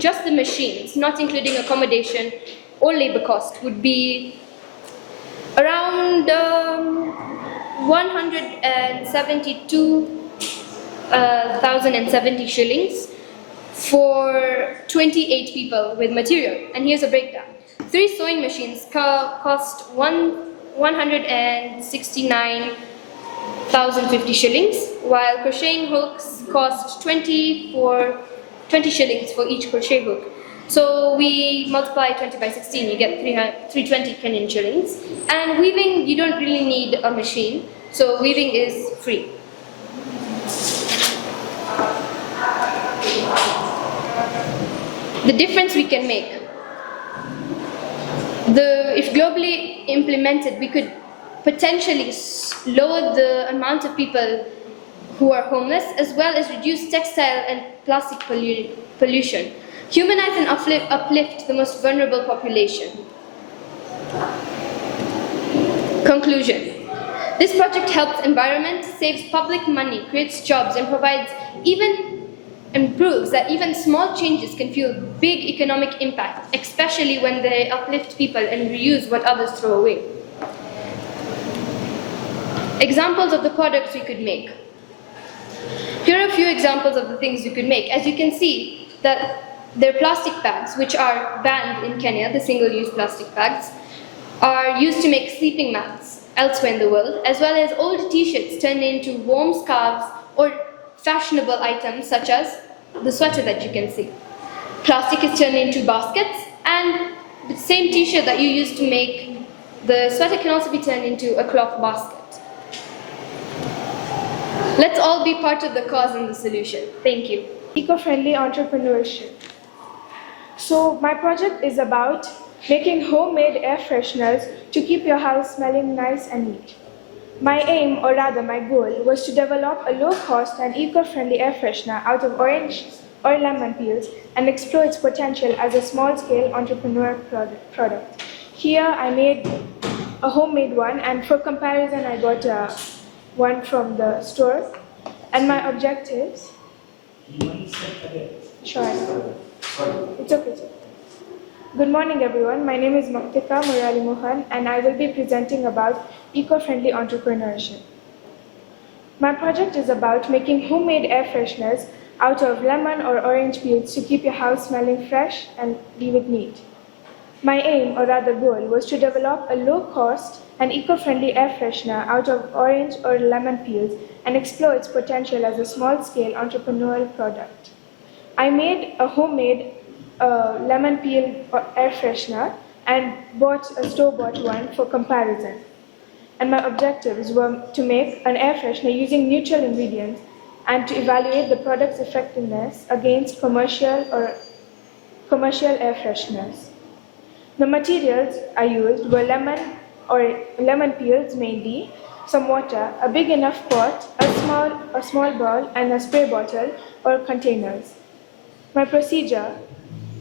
just the machines, not including accommodation or labor cost, would be around 172,070 shillings for 28 people with material. And here's a breakdown. 3 sewing machines cost 169,050 shillings, while crocheting hooks cost 20 shillings for each crochet hook. So we multiply 20 by 16, you get 320 Kenyan shillings. And weaving, you don't really need a machine, so weaving is free. The difference we can make. If globally implemented, we could potentially lower the amount of people who are homeless, as well as reduce textile and plastic pollution. Humanize and uplift the most vulnerable population. Conclusion. This project helps environment, saves public money, creates jobs, and proves that even small changes can feel big economic impact, especially when they uplift people and reuse what others throw away. Examples of the products we could make. Here are a few examples of the things you could make. As you can see, that they're plastic bags, which are banned in Kenya. The single-use plastic bags are used to make sleeping mats elsewhere in the world, as well as old t-shirts turned into warm scarves or fashionable items such as the sweater that you can see. Plastic is turned into baskets, and the same t-shirt that you used to make the sweater can also be turned into a cloth basket. Let's all be part of the cause and the solution. Thank you. Eco-friendly entrepreneurship. So my project is about making homemade air fresheners to keep your house smelling nice and neat. My aim, or rather my goal, was to develop a low-cost and eco-friendly air freshener out of orange or lemon peels and explore its potential as a small-scale entrepreneur product. Here I made a homemade one, and for comparison I got one from the store. And my objectives... Sure. It's okay. Good morning, everyone. My name is Maktika Murali Mohan, and I will be presenting about eco-friendly entrepreneurship. My project is about making homemade air fresheners out of lemon or orange peels to keep your house smelling fresh and leave it neat. My aim, or rather goal, was to develop a low-cost and eco-friendly air freshener out of orange or lemon peels and explore its potential as a small-scale entrepreneurial product. I made a homemade lemon peel air freshener and bought a store-bought one for comparison. And my objectives were to make an air freshener using neutral ingredients and to evaluate the product's effectiveness against commercial air fresheners. The materials I used were lemon peels mainly, some water, a big enough pot, a small bowl, and a spray bottle or containers. My procedure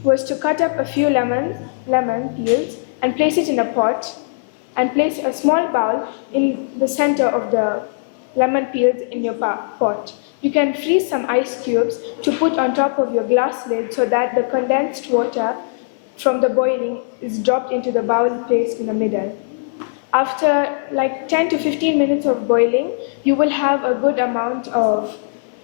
was to cut up a few lemon peels and place it in a pot and place a small bowl in the center of the lemon peels in your pot. You can freeze some ice cubes to put on top of your glass lid so that the condensed water from the boiling is dropped into the bowl placed in the middle. After like 10 to 15 minutes of boiling, you will have a good amount of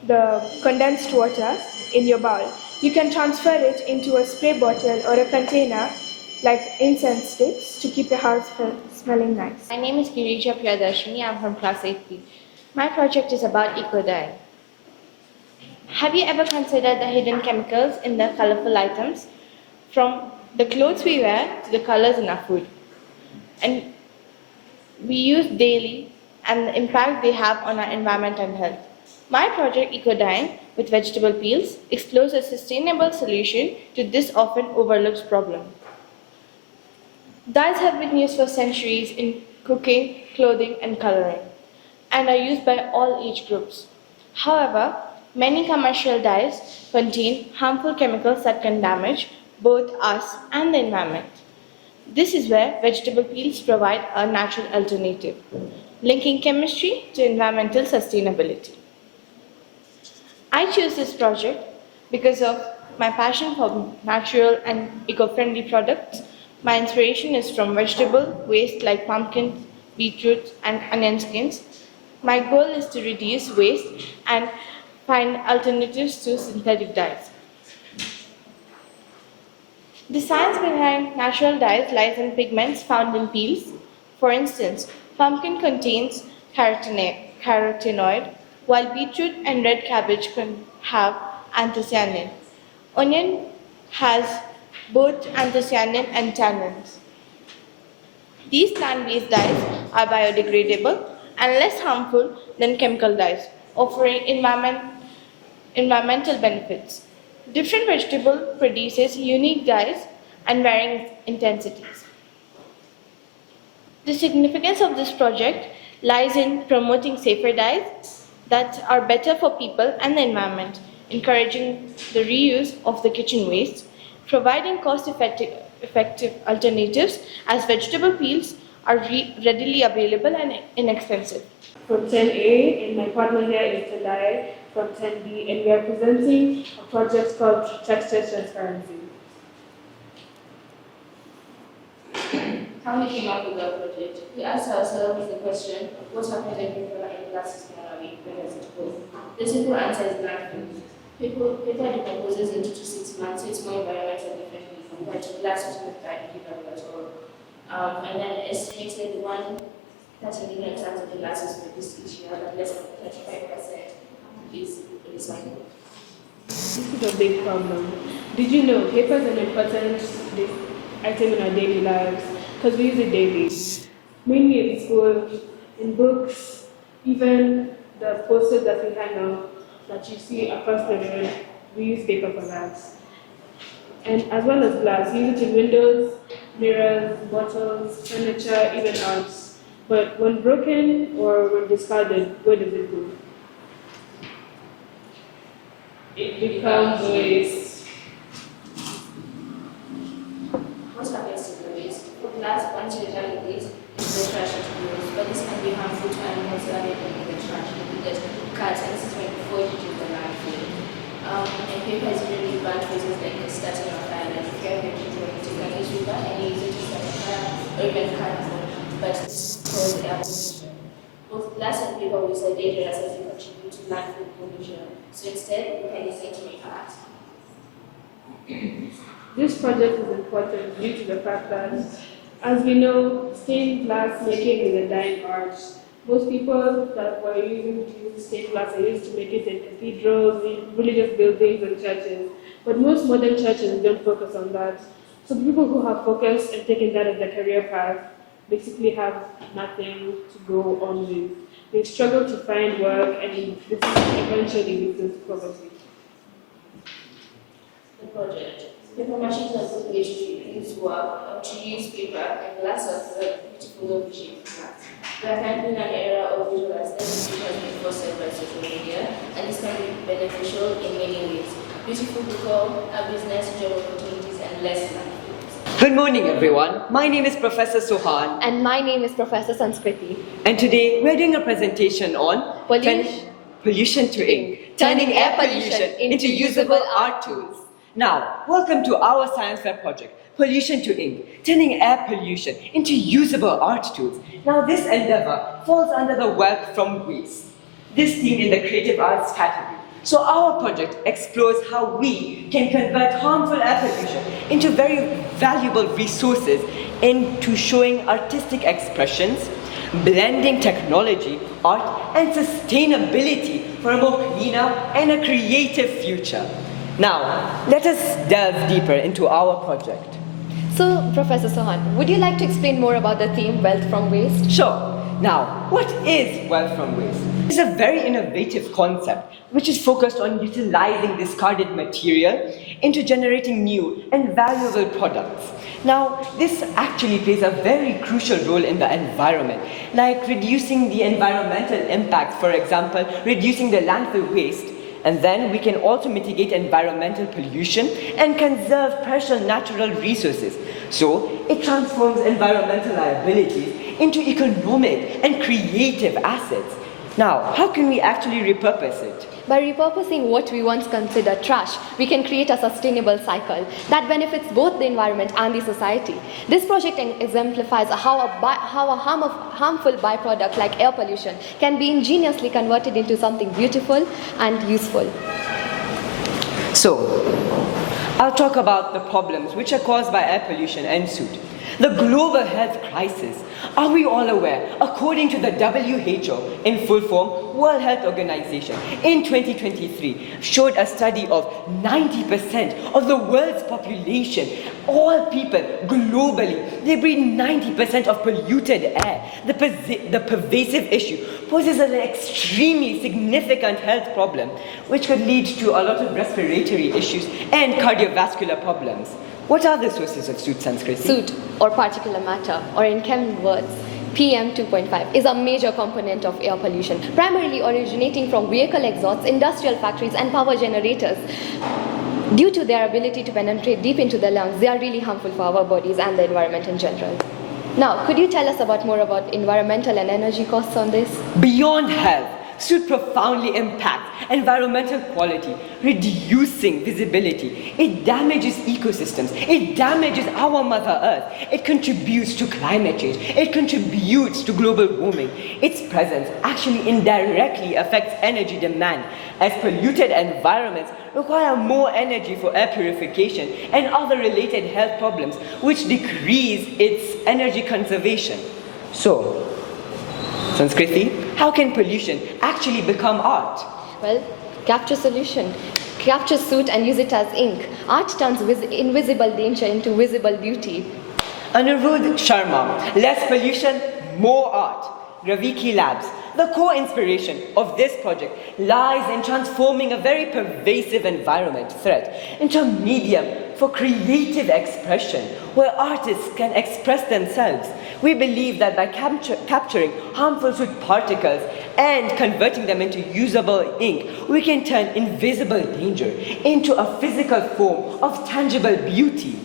the condensed water in your bowl. You can transfer it into a spray bottle or a container like incense sticks to keep your house smelling nice. My name is Girija Priyadarshini. I'm from class 8B. My project is about eco-dyeing. Have you ever considered the hidden chemicals in the colorful items? From the clothes we wear to the colors in our food. And we use daily and the impact they have on our environment and health. My project, Eco-Dyeing with Vegetable Peels, explores a sustainable solution to this often overlooked problem. Dyes have been used for centuries in cooking, clothing, and coloring, and are used by all age groups. However, many commercial dyes contain harmful chemicals that can damage both us and the environment. This is where vegetable peels provide a natural alternative, linking chemistry to environmental sustainability. I chose this project because of my passion for natural and eco-friendly products. My inspiration is from vegetable waste like pumpkins, beetroots, and onion skins. My goal is to reduce waste and find alternatives to synthetic dyes. The science behind natural dyes lies in pigments found in peels. For instance, pumpkin contains carotenoid, while beetroot and red cabbage can have anthocyanin. Onion has both anthocyanin and tannins. These plant-based dyes are biodegradable and less harmful than chemical dyes, offering environmental benefits. Different vegetable produces unique dyes and varying intensities. The significance of this project lies in promoting safer dyes that are better for people and the environment, encouraging the reuse of the kitchen waste, providing cost-effective alternatives as vegetable peels are readily available and inexpensive. From 10A, and my partner here is Tadai from 10B, and we are presenting a project called Texture Transparency. How we came up with the project? We asked ourselves the question, what happens when paper and glass is Nairobi? Where does it go? The simple answer is landfill. Paper decomposes in 2 to 6 months, so it's more environmentally friendly compared to glass, which is not biodegradable at all. And then estimated 130 million tons of the glass is produced each year, but less than 35% is recycled. This is a big problem. Did you know paper is an important item in our daily lives because we use it daily, mainly in school, in books, even the posters that we hang out that you see across the road, we use paper for that. And as well as glass, we use it in windows, mirrors, bottles, furniture, even arts. But when broken or when discarded, where does it go? It becomes waste. What happens to the waste? For glass, once you return the waste, it's the trash it goes. But this can be harmful to animals that are in the trash. You get cats and this is when before you do the landfill. And paper is really bad for things like starting a fire. Like if you have a paper, you can use paper and use it to start a fire or even cardboard. But it's called air pollution. Both glass and paper waste are dangerous as they contribute to landfill pollution. So instead, we can use it to make art. This project is important due to the fact that, as we know, stained glass making is a dying art. Most people that were using to use stained glass are used to make it in cathedrals, in religious buildings and churches. But most modern churches don't focus on that. So the people who have focused and taken that as their career path basically have nothing to go on with. They struggle to find work and this eventually leads to poverty. The project. Paper machines are good ways to use work, to use paper and glass as a beautiful looking shape glass. We are currently in an era of visual aesthetics which has been fostered by social media, and this can be beneficial in many ways. Beautiful decor, a business, job opportunities, and less landfills. Good morning, everyone. My name is Professor Sohan, And my name is Professor Sanskriti. and today we're doing a presentation on pollution to ink, turning air pollution into usable art tools. Now, welcome to our science fair project, Pollution to Ink, turning air pollution into usable art tools. Now, this endeavor falls under the work from waste, this theme in the creative arts category. So our project explores how we can convert harmful air pollution into very valuable resources into showing artistic expressions, blending technology, art, and sustainability for a more cleaner and a creative future. Now, let us delve deeper into our project. So, Professor Sohan, would you like to explain more about the theme Wealth from Waste? Sure. Now, what is wealth from waste? It's a very innovative concept which is focused on utilizing discarded material into generating new and valuable products. Now, this actually plays a very crucial role in the environment, like reducing the environmental impact, for example, reducing the landfill waste. And then we can also mitigate environmental pollution and conserve precious natural resources. So it transforms environmental liabilities into economic and creative assets. Now, how can we actually repurpose it? By repurposing what we once considered trash, we can create a sustainable cycle that benefits both the environment and the society. This project exemplifies how a harmful byproduct like air pollution can be ingeniously converted into something beautiful and useful. So, I'll talk about the problems which are caused by air pollution and soot. The global health crisis. Are we all aware? According to the WHO, in full form, World Health Organization, in 2023, showed a study of 90% of the world's population, all people globally, they breathe 90% of polluted air. The pervasive issue poses an extremely significant health problem, which could lead to a lot of respiratory issues and cardiovascular problems. What are the sources of soot, Sanskriti? Soot, or particulate matter, or in chemical words, PM 2.5, is a major component of air pollution, primarily originating from vehicle exhausts, industrial factories, and power generators. Due to their ability to penetrate deep into the lungs, they are really harmful for our bodies and the environment in general. Now, could you tell us more about environmental and energy costs on this? Beyond health, soot profoundly impacts environmental quality, reducing visibility. It damages ecosystems. It damages our Mother Earth. It contributes to climate change. It contributes to global warming. Its presence actually indirectly affects energy demand, as polluted environments require more energy for air purification and other related health problems, which decrease its energy conservation. So, Sanskriti, how can pollution actually become art? Well, capture solution. Capture soot and use it as ink. Art turns invisible danger into visible beauty. Anirudh Sharma, less pollution, more art. Graviki Labs. The core inspiration of this project lies in transforming a very pervasive environment threat into a medium for creative expression where artists can express themselves. We believe that by capturing harmful soot particles and converting them into usable ink, we can turn invisible danger into a physical form of tangible beauty.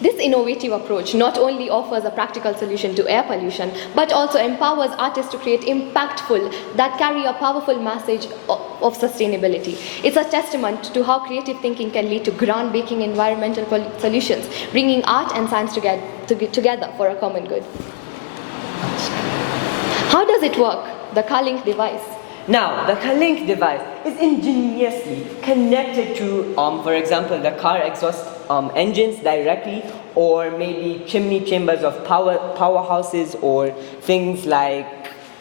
This innovative approach not only offers a practical solution to air pollution, but also empowers artists to create impactful that carry a powerful message of sustainability. It's a testament to how creative thinking can lead to groundbreaking environmental solutions, bringing art and science together for a common good. How does it work, the Car-Link device? Now, the Car-Link device is ingeniously connected to, for example, the car exhaust engines directly, or maybe chimney chambers of powerhouses, or things like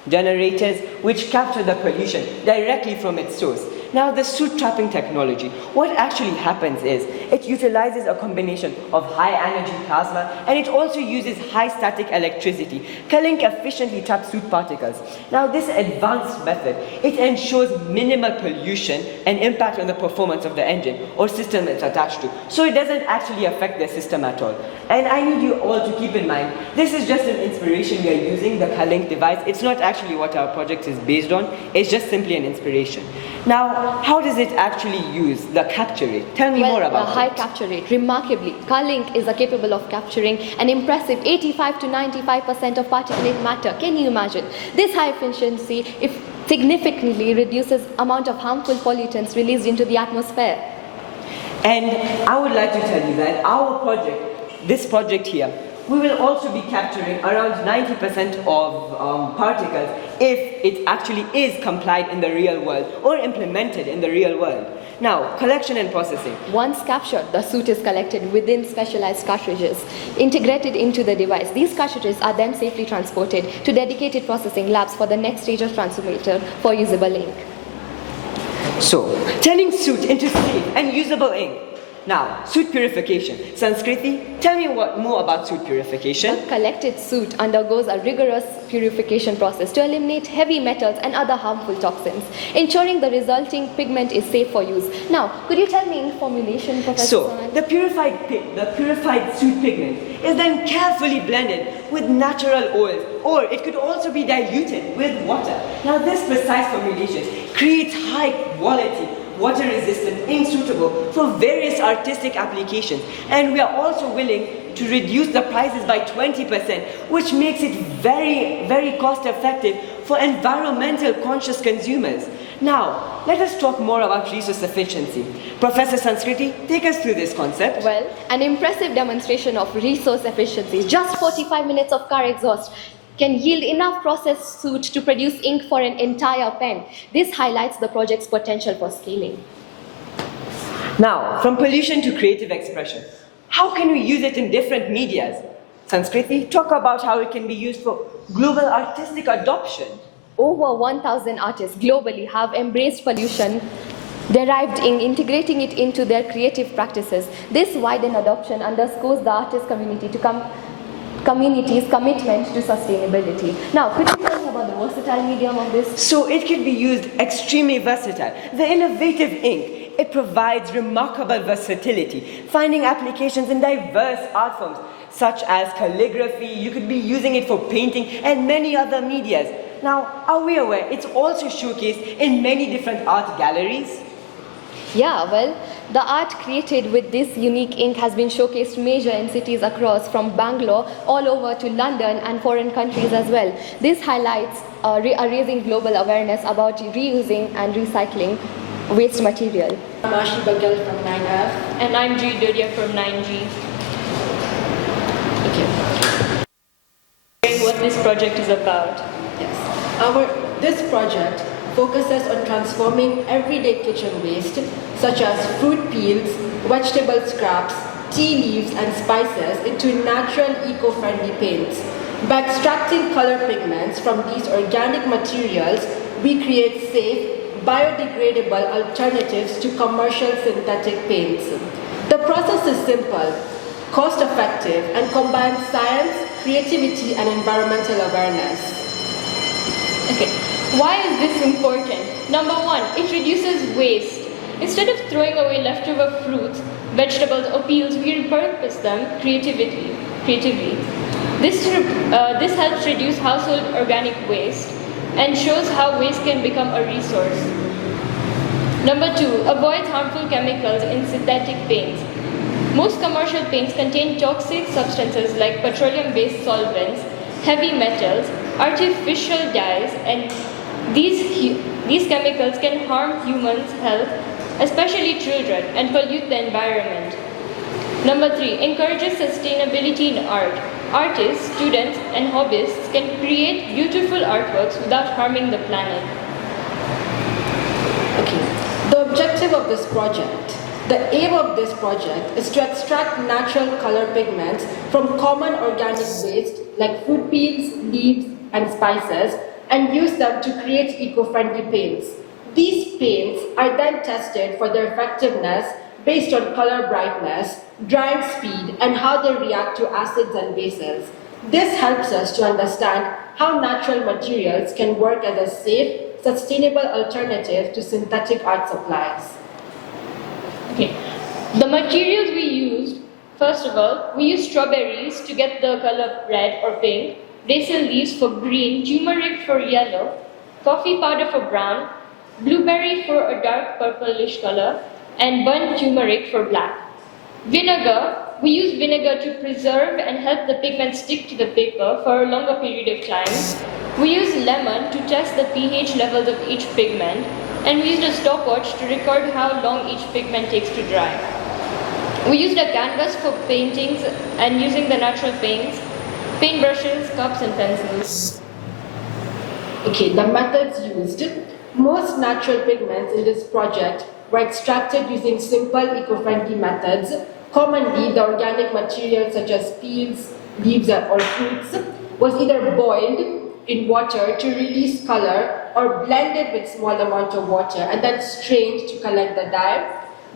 generators, which capture the pollution directly from its source. Now, the soot trapping technology, what actually happens is it utilizes a combination of high energy plasma, and it also uses high static electricity. Car-Link efficiently traps soot particles. Now, this advanced method, it ensures minimal pollution and impact on the performance of the engine or system it's attached to. So it doesn't actually affect the system at all. And I need you all to keep in mind, this is just an inspiration we are using, the Car-Link device. It's not actually what our project is based on. It's just simply an inspiration. Now, how does it actually use the capture rate? Tell me more about the high capture rate. Remarkably, Car-Link is capable of capturing an impressive 85 to 95% of particulate matter. Can you imagine? This high efficiency significantly reduces amount of harmful pollutants released into the atmosphere. And I would like to tell you that our project, this project here, we will also be capturing around 90% of particles if it actually is complied in the real world or implemented in the real world. Now, collection and processing. Once captured, the soot is collected within specialized cartridges, integrated into the device. These cartridges are then safely transported to dedicated processing labs for the next stage of transformator for usable ink. So, turning soot into safe and usable ink. Now, soot purification. Sanskriti, tell me more about soot purification. The collected soot undergoes a rigorous purification process to eliminate heavy metals and other harmful toxins, ensuring the resulting pigment is safe for use. Now, could you tell me in formulation, Professor? So, the purified soot pigment is then carefully blended with natural oils, or it could also be diluted with water. Now, this precise formulation creates high quality, water-resistant ink suitable for various artistic applications, and we are also willing to reduce the prices by 20%, which makes it very, very cost effective for environmental conscious consumers. Now, let us talk more about resource efficiency. Professor Sanskriti, take us through this concept. Well, an impressive demonstration of resource efficiency. Just 45 minutes of car exhaust can yield enough processed soot to produce ink for an entire pen. This highlights the project's potential for scaling. Now, from pollution to creative expression, how can we use it in different medias? Sanskriti, talk about how it can be used for global artistic adoption. Over 1,000 artists globally have embraced pollution derived ink, integrating it into their creative practices. This widened adoption underscores the artist community's commitment to sustainability. Now, could you tell me about the versatile medium of this? So it can be used extremely versatile. The innovative ink, it provides remarkable versatility, finding applications in diverse art forms, such as calligraphy. You could be using it for painting and many other medias. Now, are we aware it's also showcased in many different art galleries? Yeah, well, the art created with this unique ink has been showcased major in cities across, from Bangalore all over to London and foreign countries as well. This highlights raising global awareness about reusing and recycling waste material. I'm Ashi Bagal from 9F. And I'm G. Dodia from 9G. Okay. What this project is about. Yes. This project focuses on transforming everyday kitchen waste, such as fruit peels, vegetable scraps, tea leaves, and spices, into natural, eco-friendly paints. By extracting color pigments from these organic materials, we create safe, biodegradable alternatives to commercial synthetic paints. The process is simple, cost-effective, and combines science, creativity, and environmental awareness. Okay, why is this important? Number one, it reduces waste. Instead of throwing away leftover fruits, vegetables, or peels, we repurpose them creatively. This helps reduce household organic waste and shows how waste can become a resource. Number two, avoids harmful chemicals in synthetic paints. Most commercial paints contain toxic substances like petroleum-based solvents, heavy metals, artificial dyes, and these chemicals can harm humans' health, especially children, and pollute the environment. Number three, encourages sustainability in art. Artists, students, and hobbyists can create beautiful artworks without harming the planet. Okay. The objective of this project, the aim of this project is to extract natural color pigments from common organic waste like fruit peels, leaves, and spices, and use them to create eco-friendly paints. These paints are then tested for their effectiveness based on color brightness, drying speed, and how they react to acids and bases. This helps us to understand how natural materials can work as a safe, sustainable alternative to synthetic art supplies. Okay. The materials we used, first of all, we used strawberries to get the color red or pink, basil leaves for green, turmeric for yellow, coffee powder for brown, blueberry for a dark purplish color, and burnt turmeric for black. Vinegar, we use vinegar to preserve and help the pigment stick to the paper for a longer period of time. We use lemon to test the pH levels of each pigment, and we used a stopwatch to record how long each pigment takes to dry. We used a canvas for paintings and using the natural paints, paintbrushes, cups, and pencils. Okay, the methods used. Most natural pigments in this project were extracted using simple eco-friendly methods. Commonly, the organic materials such as peels, leaves, or fruits was either boiled in water to release color or blended with small amount of water and then strained to collect the dye.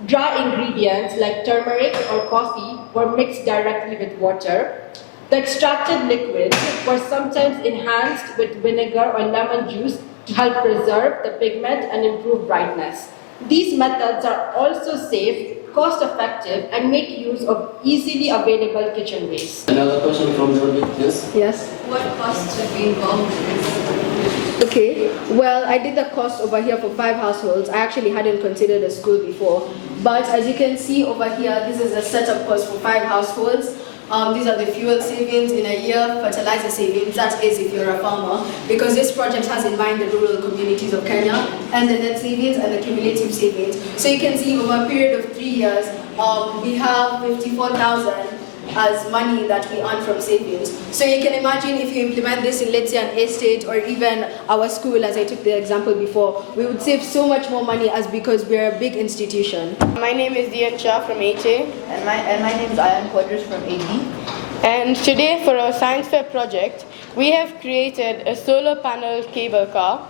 Dry ingredients like turmeric or coffee were mixed directly with water. The extracted liquids were sometimes enhanced with vinegar or lemon juice to help preserve the pigment and improve brightness. These methods are also safe, cost-effective, and make use of easily available kitchen waste. Another question from the audience. Yes. What costs have been involved in this? Okay. Well, I did the cost over here for 5 households. I actually hadn't considered a school before. But as you can see over here, this is the setup cost for 5 households. These are the fuel savings in a year, fertilizer savings, that is if you're a farmer, because this project has in mind the rural communities of Kenya, and the net savings and the cumulative savings. So you can see over a period of 3 years, we have 54,000 as money that we earn from savings. So you can imagine if you implement this in, let's say, an estate or even our school, as I took the example before, we would save so much more money as because we're a big institution. My name is Dian Shah from HA. And my name is Ayan Quadras from AD. And today for our science fair project, we have created a solar panel cable car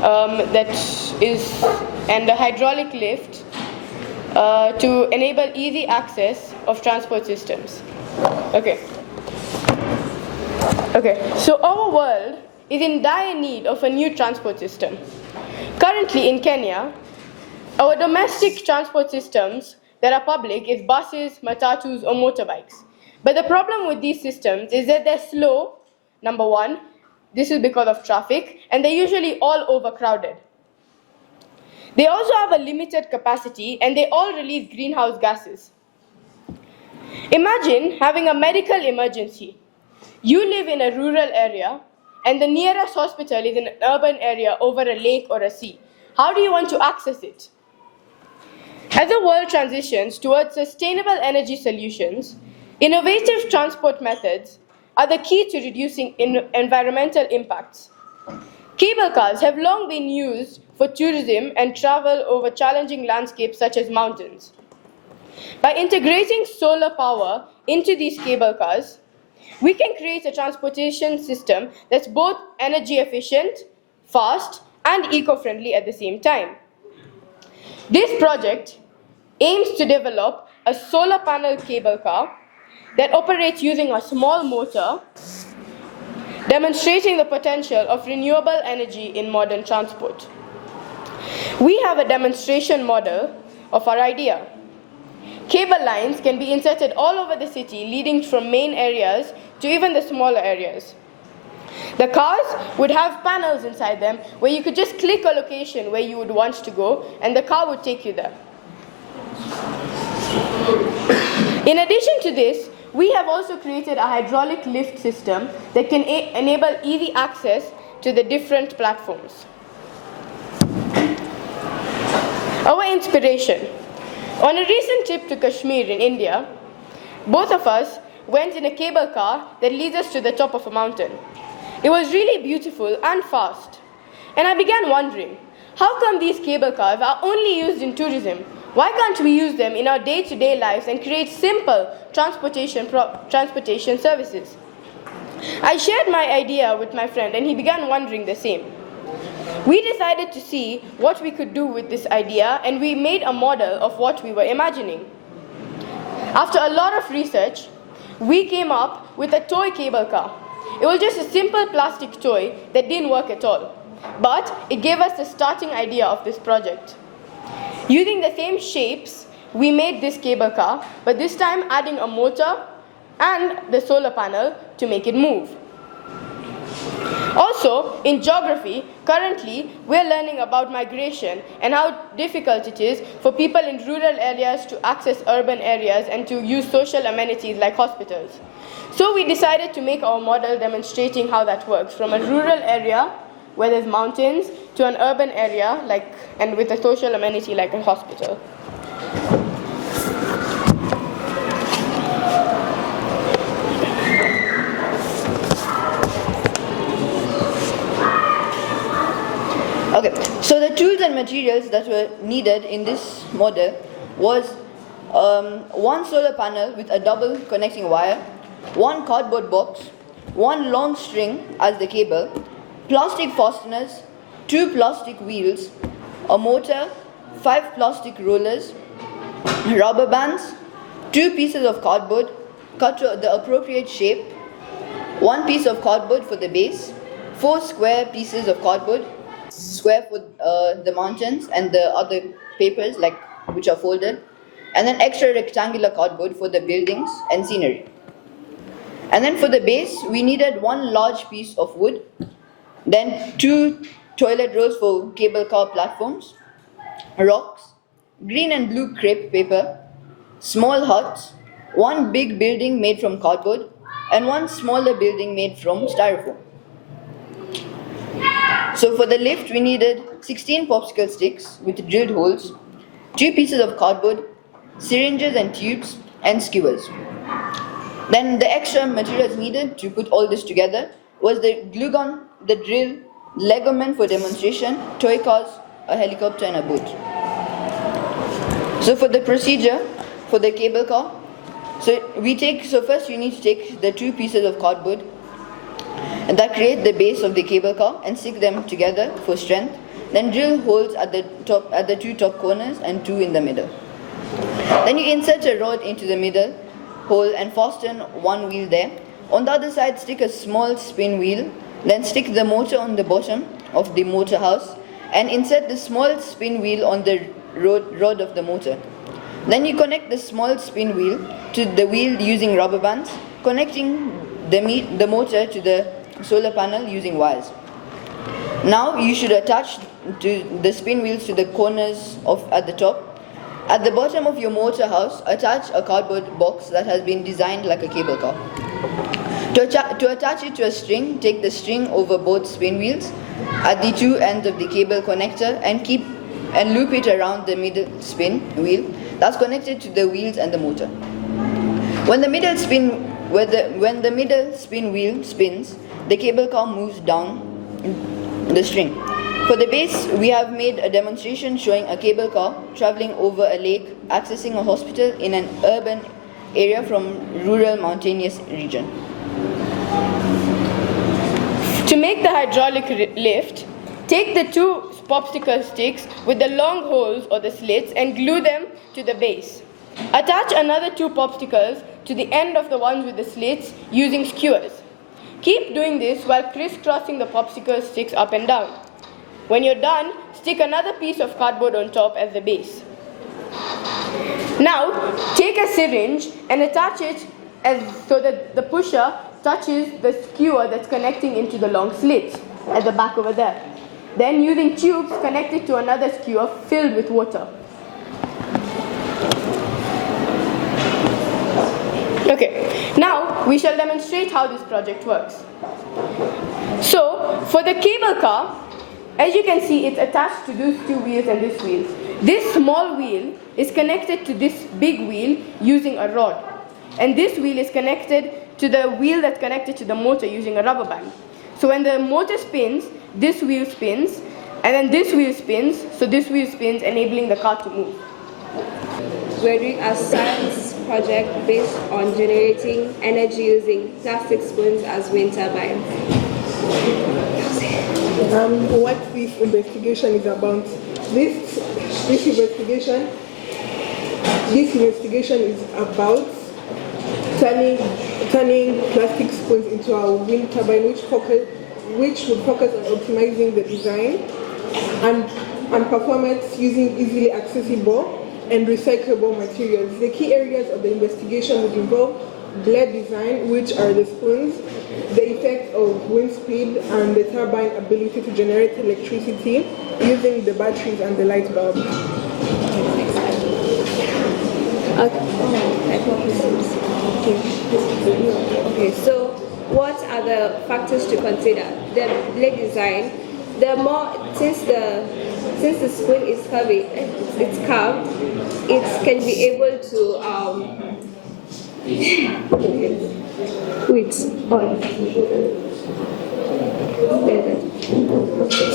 and a hydraulic lift to enable easy access of transport systems. Okay, so our world is in dire need of a new transport system. Currently in Kenya, our domestic transport systems that are public is buses, matatus, or motorbikes. But the problem with these systems is that they're slow, number one. This is because of traffic, and they're usually all overcrowded. They also have a limited capacity, and they all release greenhouse gases. Imagine having a medical emergency. You live in a rural area, and the nearest hospital is in an urban area over a lake or a sea. How do you want to access it? As the world transitions towards sustainable energy solutions, innovative transport methods are the key to reducing environmental impacts. Cable cars have long been used for tourism and travel over challenging landscapes such as mountains. By integrating solar power into these cable cars, we can create a transportation system that's both energy efficient, fast, and eco-friendly at the same time. This project aims to develop a solar panel cable car that operates using a small motor, demonstrating the potential of renewable energy in modern transport. We have a demonstration model of our idea. Cable lines can be inserted all over the city, leading from main areas to even the smaller areas. The cars would have panels inside them where you could just click a location where you would want to go, and the car would take you there. In addition to this, we have also created a hydraulic lift system that can enable easy access to the different platforms. Our inspiration. On a recent trip to Kashmir in India, both of us went in a cable car that leads us to the top of a mountain. It was really beautiful and fast. And I began wondering, how come these cable cars are only used in tourism? Why can't we use them in our day-to-day lives and create simple transportation services? I shared my idea with my friend, and he began wondering the same. We decided to see what we could do with this idea, and we made a model of what we were imagining. After a lot of research, we came up with a toy cable car. It was just a simple plastic toy that didn't work at all, but it gave us the starting idea of this project. Using the same shapes, we made this cable car, but this time adding a motor and the solar panel to make it move. Also, in geography, currently we're learning about migration and how difficult it is for people in rural areas to access urban areas and to use social amenities like hospitals. So we decided to make our model demonstrating how that works, from a rural area where there's mountains to an urban area and with a social amenity like a hospital. Okay, so the tools and materials that were needed in this model was one solar panel with a double connecting wire, one cardboard box, one long string as the cable, plastic fasteners, 2 plastic wheels, a motor, 5 plastic rollers, rubber bands, 2 pieces of cardboard cut to the appropriate shape, 1 piece of cardboard for the base, 4 square pieces of cardboard, square for the mountains and the other papers which are folded, and then extra rectangular cardboard for the buildings and scenery. And then for the base, we needed 1 large piece of wood, then 2 toilet rolls for cable car platforms, rocks, green and blue crepe paper, small huts, one big building made from cardboard, and one smaller building made from styrofoam. So for the lift, we needed 16 popsicle sticks with drilled holes, 3 pieces of cardboard, syringes and tubes, and skewers. Then the extra materials needed to put all this together was the glue gun, the drill, Lego men for demonstration, toy cars, a helicopter and a boat. So for the procedure, for the cable car, so first you need to take the 2 pieces of cardboard and that create the base of the cable car and stick them together for strength. Then drill holes at the 2 top corners and 2 in the middle. Then you insert a rod into the middle hole and fasten one wheel there. On the other side, stick a small spin wheel. Then stick the motor on the bottom of the motor house and insert the small spin wheel on the rod of the motor. Then you connect the small spin wheel to the wheel using rubber bands, connecting the motor to the solar panel using wires. Now you should attach the spin wheels to the corners at the top. At the bottom of your motor house, attach a cardboard box that has been designed like a cable car. To attach it to a string, take the string over both spin wheels at the 2 ends of the cable connector and loop it around the middle spin wheel that's connected to the wheels and the motor. When the middle spin wheel spins, the cable car moves down the string. For the base, we have made a demonstration showing a cable car traveling over a lake, accessing a hospital in an urban area from rural mountainous region. To make the hydraulic lift, take the 2 popsicle sticks with the long holes or the slits and glue them to the base. Attach another 2 popsicles to the end of the ones with the slits using skewers. Keep doing this while crisscrossing the popsicle sticks up and down. When you're done, stick another piece of cardboard on top as the base. Now, take a syringe and attach it so that the pusher touches the skewer that's connecting into the long slits at the back over there. Then, using tubes, connect it to another skewer filled with water. Okay, now we shall demonstrate how this project works. So, for the cable car, as you can see, it's attached to these 2 wheels and this wheel. This small wheel is connected to this big wheel using a rod. And this wheel is connected to the wheel that's connected to the motor using a rubber band. So when the motor spins, this wheel spins, and then this wheel spins, so this wheel spins, enabling the car to move. We're doing a science project based on generating energy using plastic spoons as wind turbines. What this investigation is about. This investigation is about turning plastic spoons into a wind turbine, which would focus on optimizing the design and performance using easily accessible and recyclable materials. The key areas of the investigation would involve blade design, which are the spoons, the effect of wind speed, and the turbine ability to generate electricity using the batteries and the light bulb. Okay, so what are the factors to consider? The blade design. Since the spoon is heavy, it's curved, it can be able to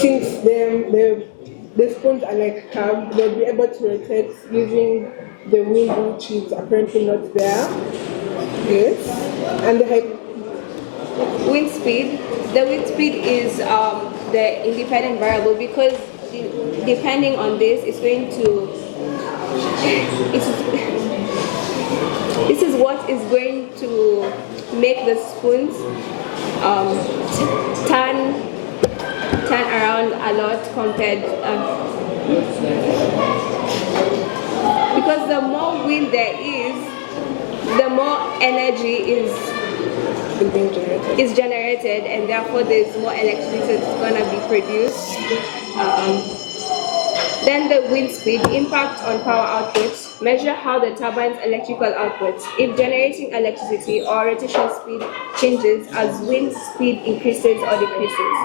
Since the spoons are like curved, they'll be able to rotate using the wind, which is apparently not there. Yes. And the wind speed. The wind speed is the independent variable because depending on this, it's going to. This is what is going to make the spoons turn around a lot compared because the more wind there is, the more energy is generated, and therefore there's more electricity that's going to be produced. Then the wind speed, impact on power output, measure how the turbine's electrical output, if generating electricity or rotation speed changes as wind speed increases or decreases.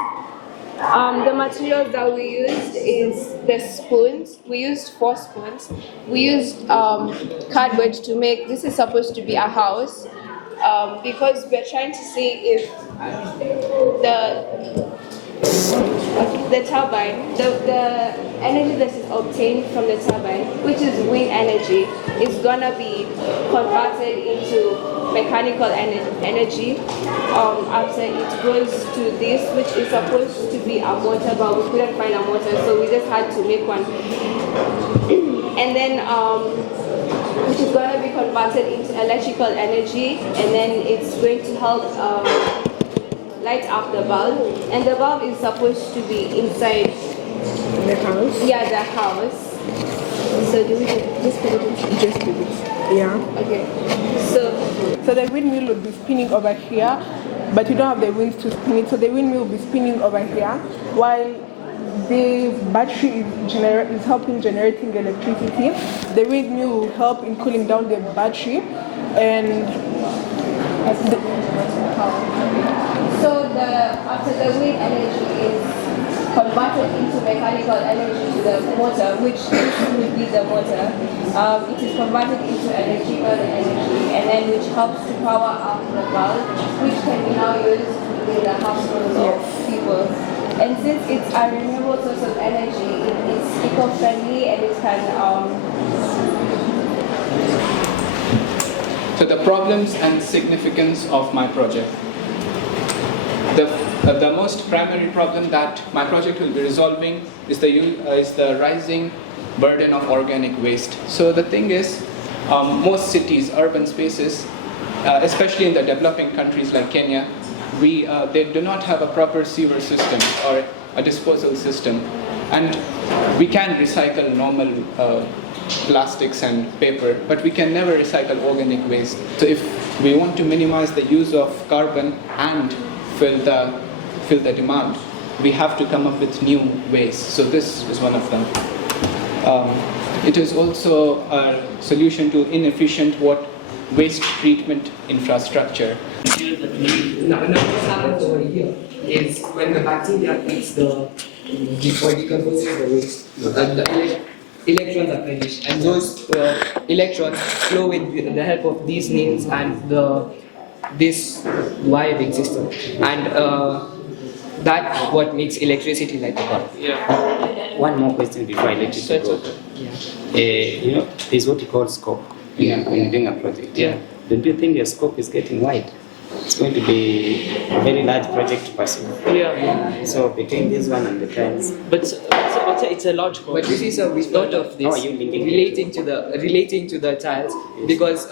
The materials that we used is the spoons. We used 4 spoons. We used cardboard to make, this is supposed to be a house, because we're trying to see if the turbine, the energy that is obtained from the turbine, which is wind energy, is gonna be converted into mechanical energy after it goes to this, which is supposed to be a motor, but we couldn't find a motor, so we just had to make one. And then which is going to be converted into electrical energy, and then it's going to help light up the bulb. And the bulb is supposed to be inside The house? yeah, the house. So do we just put it in? Just do this. Yeah. Okay. So the windmill would be spinning over here, but you don't have the winds to spin it. So the windmill will be spinning over here, while the battery is helping generating electricity. The windmill will help in cooling down the battery, and After the wind energy is converted into mechanical energy to the motor, which would be the motor, it is converted into electrical energy, and then which helps to power up the bulb, which can be now used in the households of people. And since it's a renewable source of energy, it's eco-friendly and it can So the problems and significance of my project. The most primary problem that my project will be resolving is the rising burden of organic waste. So the thing is, most cities, urban spaces, especially in the developing countries like Kenya, they do not have a proper sewer system or a disposal system. And we can recycle normal plastics and paper, but we can never recycle organic waste. So if we want to minimize the use of carbon and fill the demand, we have to come up with new ways. So this is one of them. It is also a solution to inefficient waste treatment infrastructure. Now what happens over here is when the bacteria eats or decomposes the waste, the electrons are finished, and those electrons flow with the help of these nails and this wire existing, and that's what makes electricity like a bulb. Yeah. One more question before I let you go. Yeah. There's what you call scope when you're doing a project. Yeah. Don't you think your scope is getting wide? It's going to be a very large project to pursue. Yeah. So between this one and the tiles. But it's a large scope. But you see, sir, we thought of this relating to the tiles, because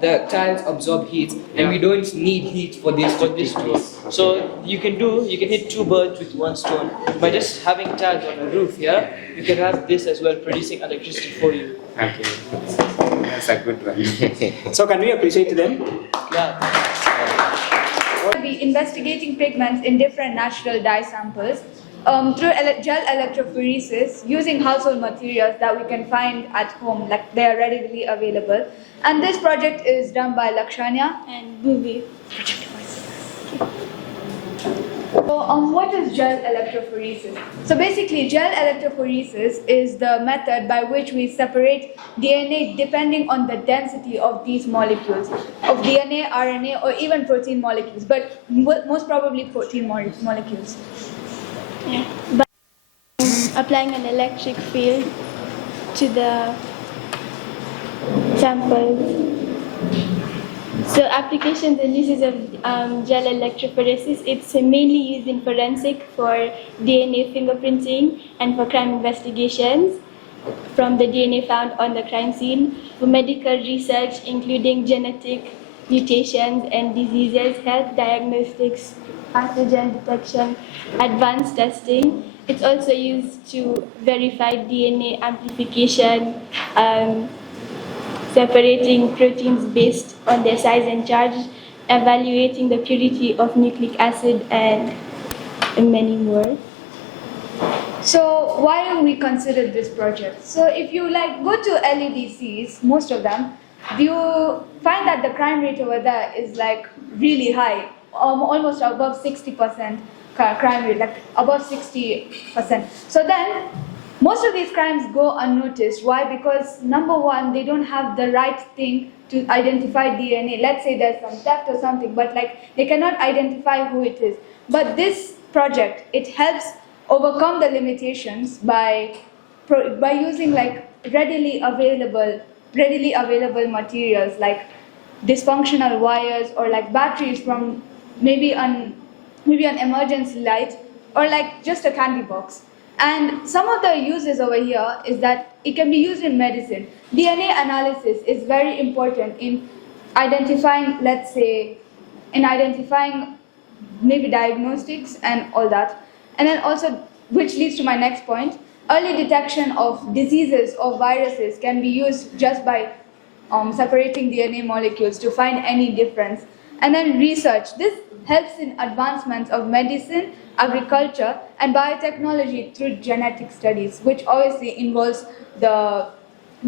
the tiles absorb heat, and we don't need heat for this to. So you can hit 2 birds with 1 stone by just having tiles on a roof. Yeah, you can have this as well, producing electricity for you. Okay, that's a good one. So can we appreciate them? Yeah. We'll be investigating pigments in different natural dye samples through gel electrophoresis using household materials that we can find at home, like they are readily available. And this project is done by Lakshanya and Bhuvi. So, what is gel electrophoresis? So basically, gel electrophoresis is the method by which we separate DNA depending on the density of these molecules, of DNA, RNA, or even protein molecules, but most probably protein molecules. Yeah. By applying an electric field to the samples. So applications and uses of gel electrophoresis, it's mainly used in forensic for DNA fingerprinting and for crime investigations from the DNA found on the crime scene, for medical research including genetic mutations and diseases, health diagnostics, pathogen detection, advanced testing. It's also used to verify DNA amplification, separating proteins based on their size and charge, evaluating the purity of nucleic acid, and many more. So why we considered this project? So if you go to LEDCs, most of them, you find that the crime rate over there is really high, almost above 60% crime rate, above 60%. So then most of these crimes go unnoticed. Why? Because number one, they don't have the right thing to identify DNA. Let's say there's some theft or something, but they cannot identify who it is. But this project, it helps overcome the limitations by using readily available materials like dysfunctional wires or batteries from maybe an emergency light or just a candy box. And some of the uses over here is that it can be used in medicine. DNA analysis is very important in identifying, maybe diagnostics and all that. And then also, which leads to my next point, early detection of diseases or viruses can be used just by separating DNA molecules to find any difference. And then research. This helps in advancements of medicine, agriculture, and biotechnology through genetic studies, which obviously involves the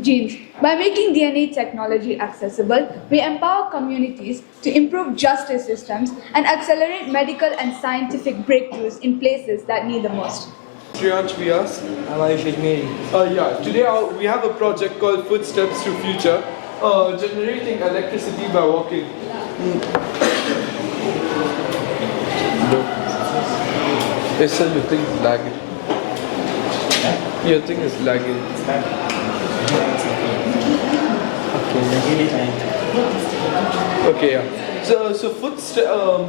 genes. By making DNA technology accessible, we empower communities to improve justice systems and accelerate medical and scientific breakthroughs in places that need the most. Trianch Vyas. I'm Ayush Ajmeri. Today we have a project called Footsteps to Future, generating electricity by walking. Yes, sir, your thing is lagging. Your thing is lagging. Okay, yeah. So footstep, a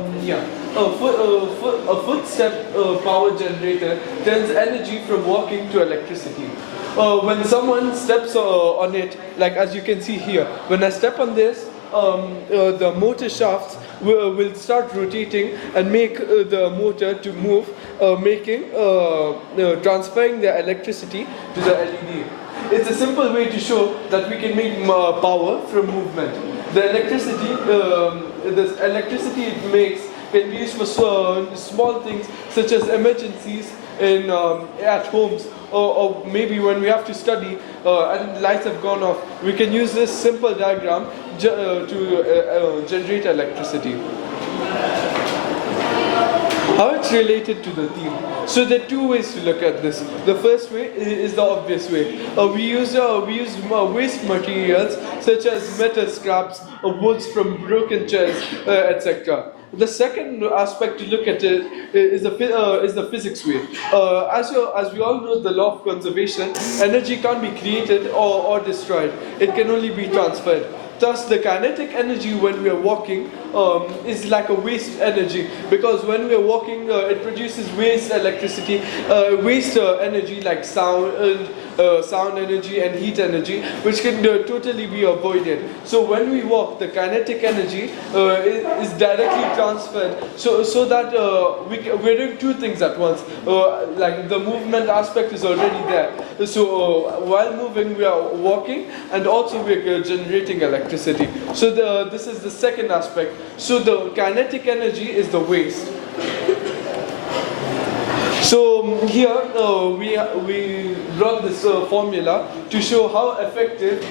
footstep power generator turns energy from walking to electricity. When someone steps on it, as you can see here, when I step on this, the motor shafts will start rotating and make the motor to move, transferring the electricity to the LED. It's a simple way to show that we can make power from movement. The electricity it makes can be used for small things such as emergencies at homes, or maybe when we have to study and lights have gone off. We can use this simple diagram to generate electricity. How it's related to the theme. So there are two ways to look at this. The first way is the obvious way. We use waste materials such as metal scraps, woods from broken chairs, etc. The second aspect to look at it is the physics way. As we all know, the law of conservation, energy can't be created or destroyed. It can only be transferred. Thus, the kinetic energy when we are walking is like a waste energy, because when we are walking, it produces waste electricity, waste energy like sound energy and heat energy, which can totally be avoided. So when we walk, the kinetic energy is directly transferred, so that we're doing two things at once. Like the movement aspect is already there. So while moving, we are walking, and also we're generating electricity. So this is the second aspect. So the kinetic energy is the waste. So here we brought this formula to show how effective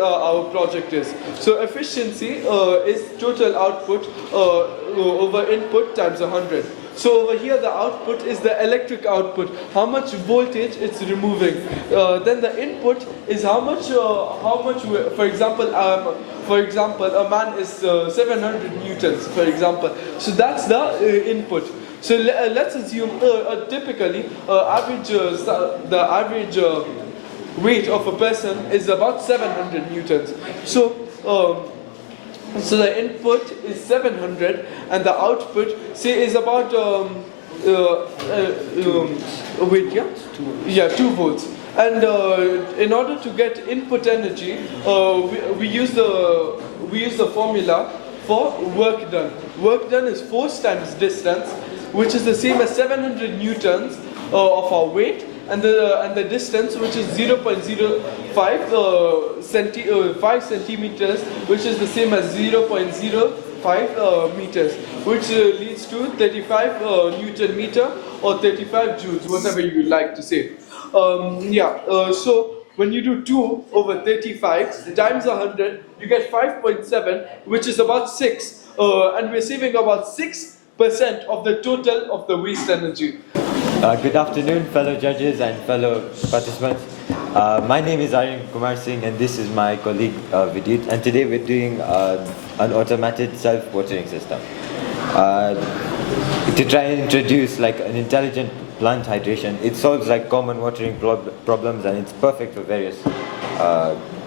our project is. So efficiency is total output over input times 100. So over here the output is the electric output, how much voltage it's removing. Then the input is how much for example, a man is 700 newtons, for example. So that's the input. So let's assume typically the average weight of a person is about 700 newtons. So the input is 700 and the output, say, is about 2 volts. And in order to get input energy, we use the formula for work done. Work done is force times distance, which is the same as 700 newtons of our weight, and the distance, which is 0.05 5 centimeters, which is the same as 0.05 5 meters, which leads to 35 Newton meter or 35 joules, whatever you like to say. So when you do 2 over 35 times 100, you get 5.7, which is about 6, and we're saving about 6% of the total of the waste energy. Good afternoon, fellow judges and fellow participants. My name is Aryan Kumar Singh, and this is my colleague Vidyut. And today we're doing an automated self-watering system to try and introduce like an intelligent plant hydration. It solves like common watering problems, and it's perfect for various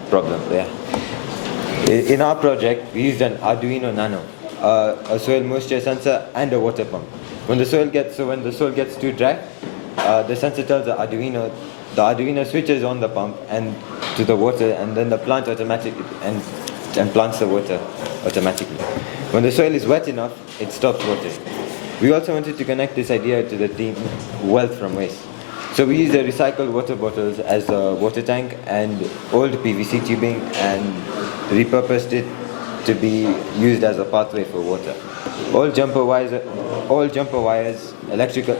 problems. Yeah. In our project, we used an Arduino Nano, a soil moisture sensor, and a water pump. When the soil gets too dry, the sensor tells the Arduino switches on the pump and to the water, and then the plant automatically and plants the water automatically. When the soil is wet enough, it stops watering. We also wanted to connect this idea to the theme wealth from waste. So we used the recycled water bottles as a water tank and old PVC tubing, and repurposed it to be used as a pathway for water. All jumper wires, electrical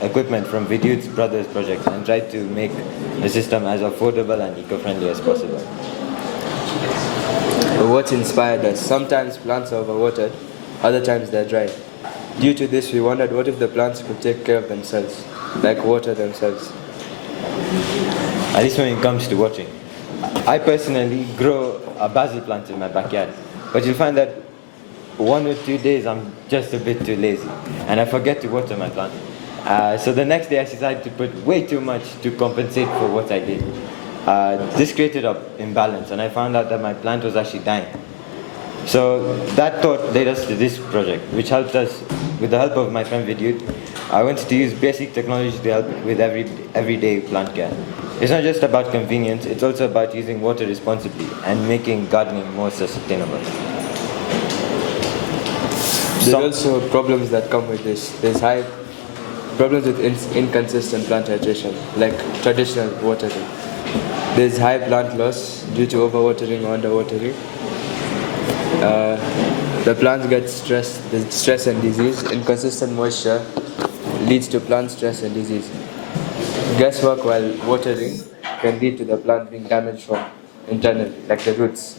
equipment from Vidyut's brother's projects, and tried to make the system as affordable and eco-friendly as possible. What inspired us? Sometimes plants are overwatered, other times they're dry. Due to this, we wondered what if the plants could take care of themselves, like water themselves. At least when it comes to watering. I personally grow a basil plant in my backyard, but you'll find that 1 or 2 days I'm just a bit too lazy and I forget to water my plant. So the next day I decided to put way too much to compensate for what I did. This created an imbalance, and I found out that my plant was actually dying. So that thought led us to this project, which helped us, with the help of my friend Vidyut. I wanted to use basic technology to help with everyday plant care. It's not just about convenience, it's also about using water responsibly and making gardening more sustainable. There are also problems that come with this. There's high problems with inconsistent plant hydration, like traditional watering. There's high plant loss due to overwatering or underwatering. The plants get stressed, there's stress and disease. Inconsistent moisture leads to plant stress and disease. Guesswork while watering can lead to the plant being damaged from internal, like the roots.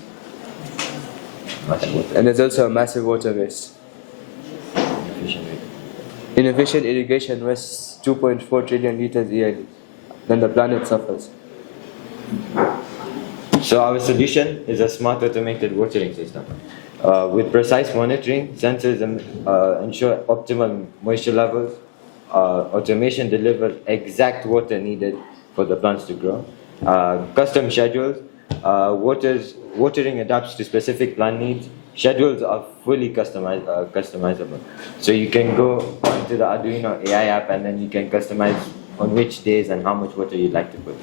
And there's also a massive water waste. Inefficient irrigation wastes 2.4 trillion liters yearly. Then the planet suffers. So our solution is a smart automated watering system. With precise monitoring, sensors ensure optimal moisture levels. Automation delivers exact water needed for the plants to grow. Custom schedules. Watering adapts to specific plant needs. Schedules are fully customizable. So you can go onto the Arduino AI app, and then you can customize on which days and how much water you'd like to put.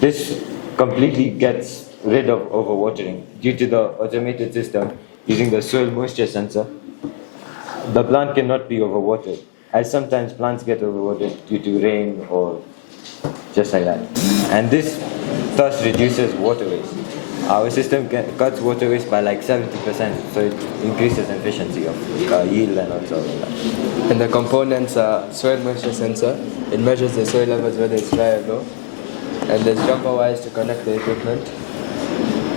This completely gets rid of overwatering. Due to the automated system using the soil moisture sensor, the plant cannot be overwatered, as sometimes plants get overwatered due to rain or just like that. And this thus reduces water waste. Our system cuts water waste by like 70%, so it increases efficiency of yield and also that. And the components are soil moisture sensor. It measures the soil levels whether it's dry or low. And there's jumper wires to connect the equipment.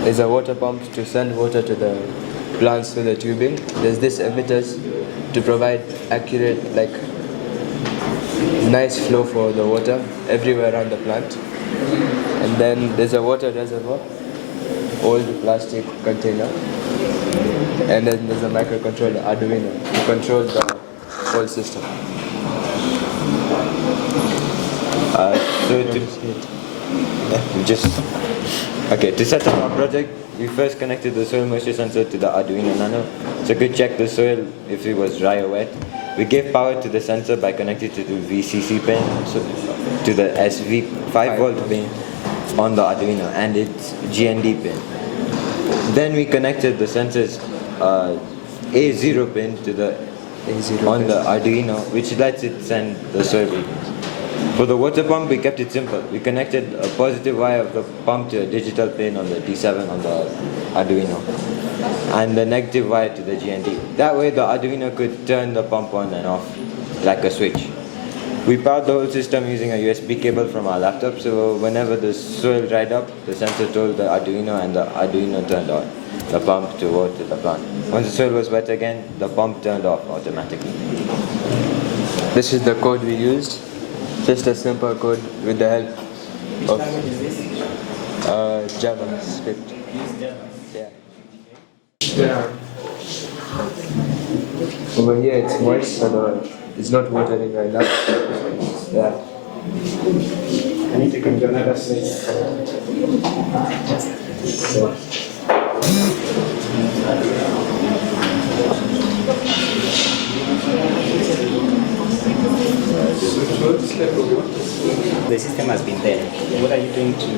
There's a water pump to send water to the plants through the tubing. There's this emitters to provide accurate, like, nice flow for the water everywhere around the plant. And then there's a water reservoir, old plastic container. And then there's a microcontroller, Arduino, to control the whole system. To set up our project, we first connected the soil moisture sensor to the Arduino Nano, so we could check the soil if it was dry or wet. We gave power to the sensor by connecting to the VCC pin, to the SV 5-volt pin on the Arduino and its GND pin. Then we connected the sensor's A0 pin to the on the Arduino, which lets it send the soil readings. For the water pump, we kept it simple. We connected a positive wire of the pump to a digital pin on the D7 on the Arduino. and the negative wire to the GND. That way the Arduino could turn the pump on and off like a switch. We powered the whole system using a USB cable from our laptop, so whenever the soil dried up, the sensor told the Arduino and the Arduino turned on the pump to water the plant. Once the soil was wet again, the pump turned off automatically. This is the code we used, just a simple code with the help of JavaScript. Yeah. Over here it's moist, so it's not watering right now. Yeah. I need to come to another slide. The system has been there. What are you doing to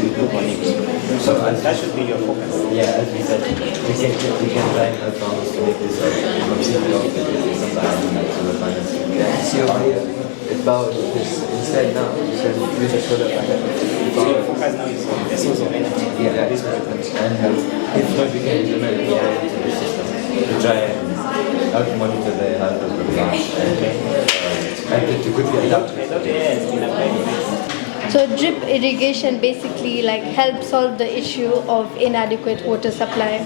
improve on it? So that should be your focus. Yeah, as we said, we can try and help farmers to make this completely off with some solar panels. Yeah, see over here, it powers this. Instead now, you can use a solar panel. So your focus now is on the source of energy. Yeah, this equipment. And if not, we can implement AI into the system to try and help monitor the health of the plants and to quickly adapt to it. So drip irrigation basically helps solve the issue of inadequate water supply.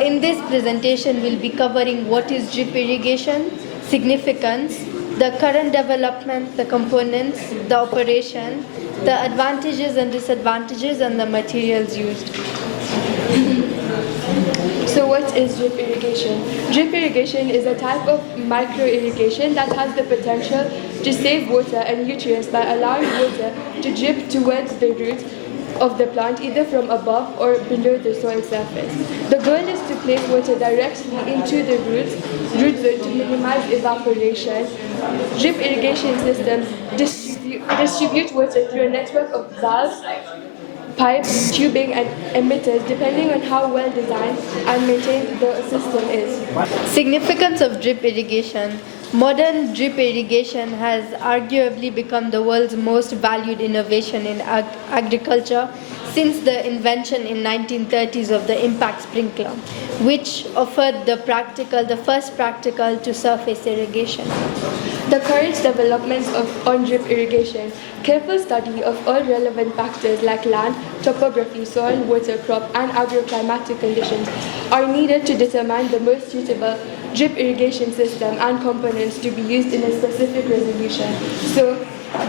In this presentation, we'll be covering what is drip irrigation, significance, the current development, the components, the operation, the advantages and disadvantages, and the materials used. So what is drip irrigation? Drip irrigation is a type of micro irrigation that has the potential to save water and nutrients by allowing water to drip towards the roots of the plant, either from above or below the soil surface. The goal is to place water directly into the root zone to minimize evaporation. Drip irrigation systems distribute water through a network of valves, pipes, tubing, and emitters, depending on how well designed and maintained the system is. Significance of drip irrigation. Modern drip irrigation has arguably become the world's most valued innovation in agriculture since the invention in 1930s of the impact sprinkler, which offered the first practical to surface irrigation. The current developments on drip irrigation, careful study of all relevant factors like land, topography, soil, water, crop, and agroclimatic conditions are needed to determine the most suitable drip irrigation system and components to be used in a specific resolution. So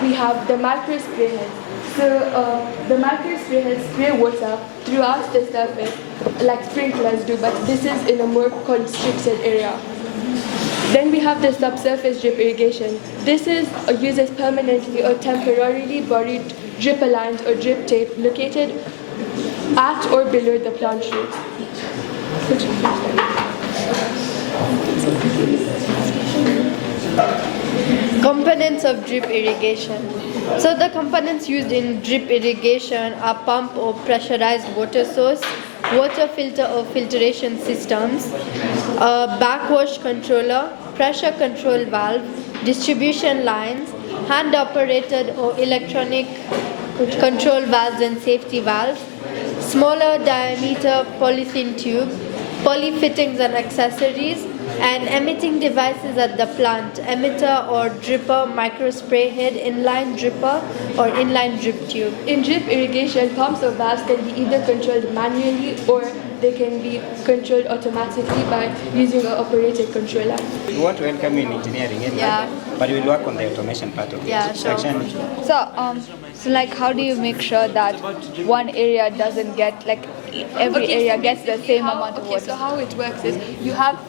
we have the micro sprayhead. So the micro sprayheads spray water throughout the surface like sprinklers do, but this is in a more constricted area. Then we have the subsurface drip irrigation. This uses permanently or temporarily buried drip lines or drip tape located at or below the plant roots. Components of drip irrigation. So the components used in drip irrigation are pump or pressurized water source, water filter or filtration systems, a backwash controller, pressure control valve, distribution lines, hand operated or electronic control valves and safety valves, smaller diameter polythene tube, poly fittings and accessories, and emitting devices at the plant, emitter or dripper, micro spray head, inline dripper or inline drip tube. In drip irrigation, pumps or valves can be either controlled manually or they can be controlled automatically by using an operated controller. We want to welcome you in engineering, but we'll work on the automation part of it. Section. So how do you make sure that one area doesn't get every area gets the same amount of water? So how it works is you have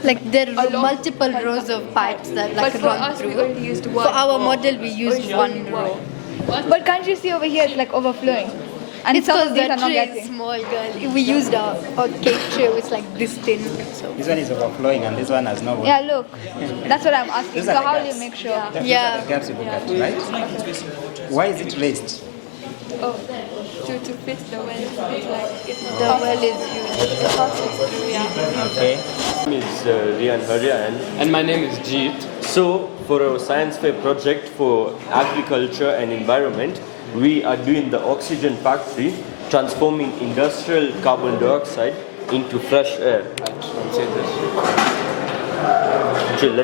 there are multiple rows of pipes that but for run us, through. we only used one. For our model, we used one row. But can't you see over here it's overflowing? And it's some because of the these are not tray is getting. small, girl. We used a cake tray which this thin. So. This one is overflowing and this one has no water. Yeah, look. That's what I'm asking. These So are the how do gaps. you make sure? Those are the gaps you look at, right? Why is it raised? Oh, to fit the well. The well is huge. Okay. My name is Rian Haryan. And my name is Jeet. So, for our science fair project for agriculture and environment, we are doing the oxygen factory transforming industrial carbon dioxide into fresh air. Actually,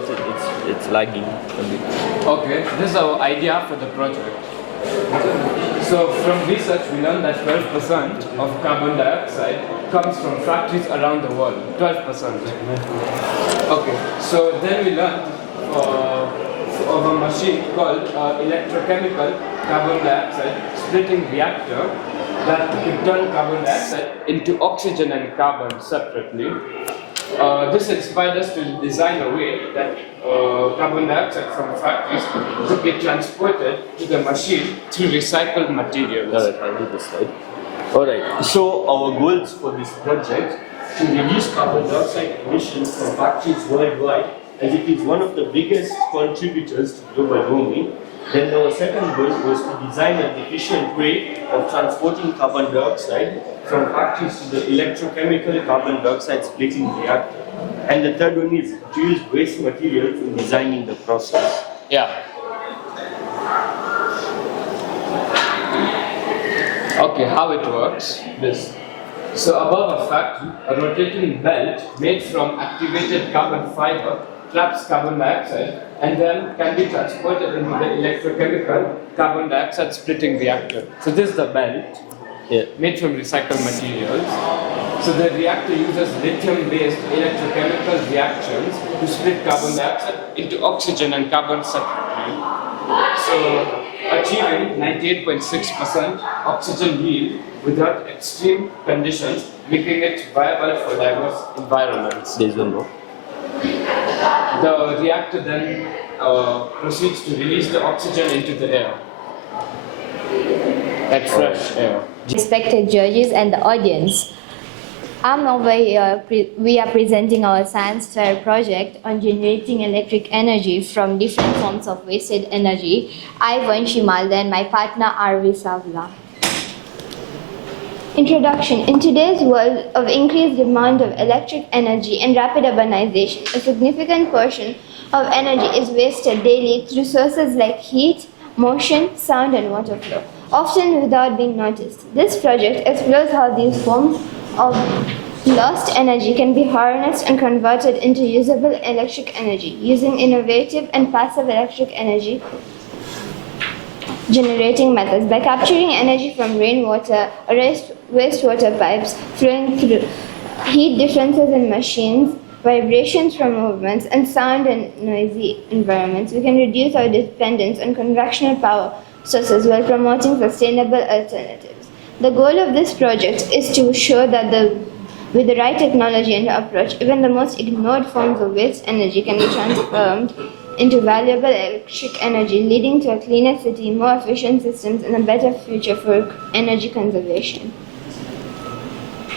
it's lagging a bit. Okay, this is our idea for the project. So from research, we learned that 12% of carbon dioxide comes from factories around the world. 12%. Okay, so then we learned of a machine called electrochemical carbon dioxide splitting reactor that could turn carbon dioxide into oxygen and carbon separately. This inspired us to design a way that carbon dioxide from factories could be transported to the machine through recycled materials. Alright, I'll do this slide. Alright, so our goals for this project to reduce carbon dioxide emissions from factories worldwide, as it is one of the biggest contributors to global warming. Then our second goal was to design an efficient way of transporting carbon dioxide from factories to the electrochemical carbon dioxide splitting reactor. And the third one is to use waste materials in designing the process. Yeah. Okay, how it works, this. So above a factory, a rotating belt made from activated carbon fiber traps carbon dioxide and then can be transported into the electrochemical carbon dioxide splitting reactor. So this is the belt made from recycled materials. So the reactor uses lithium-based electrochemical reactions to split carbon dioxide into oxygen and carbon separately. So achieving 98.6% oxygen yield without extreme conditions, making it viable for diverse environments. There's one more. The reactor then proceeds to release the oxygen into the air. Like fresh air. Respected judges and the audience, I'm over here, we are presenting our science fair project on generating electric energy from different forms of wasted energy. I, Vanshi Malda, and my partner Arvi Savla. Introduction. In today's world of increased demand of electric energy and rapid urbanization, a significant portion of energy is wasted daily through sources like heat, motion, sound, and water flow, often without being noticed. This project explores how these forms of lost energy can be harnessed and converted into usable electric energy using innovative and passive electric energy generating methods. By capturing energy from rainwater or wastewater pipes flowing through, heat differences in machines, vibrations from movements, and sound and noisy environments, we can reduce our dependence on conventional power sources while promoting sustainable alternatives. The goal of this project is to show that with the right technology and approach, even the most ignored forms of waste energy can be transformed into valuable electric energy, leading to a cleaner city, more efficient systems, and a better future for energy conservation.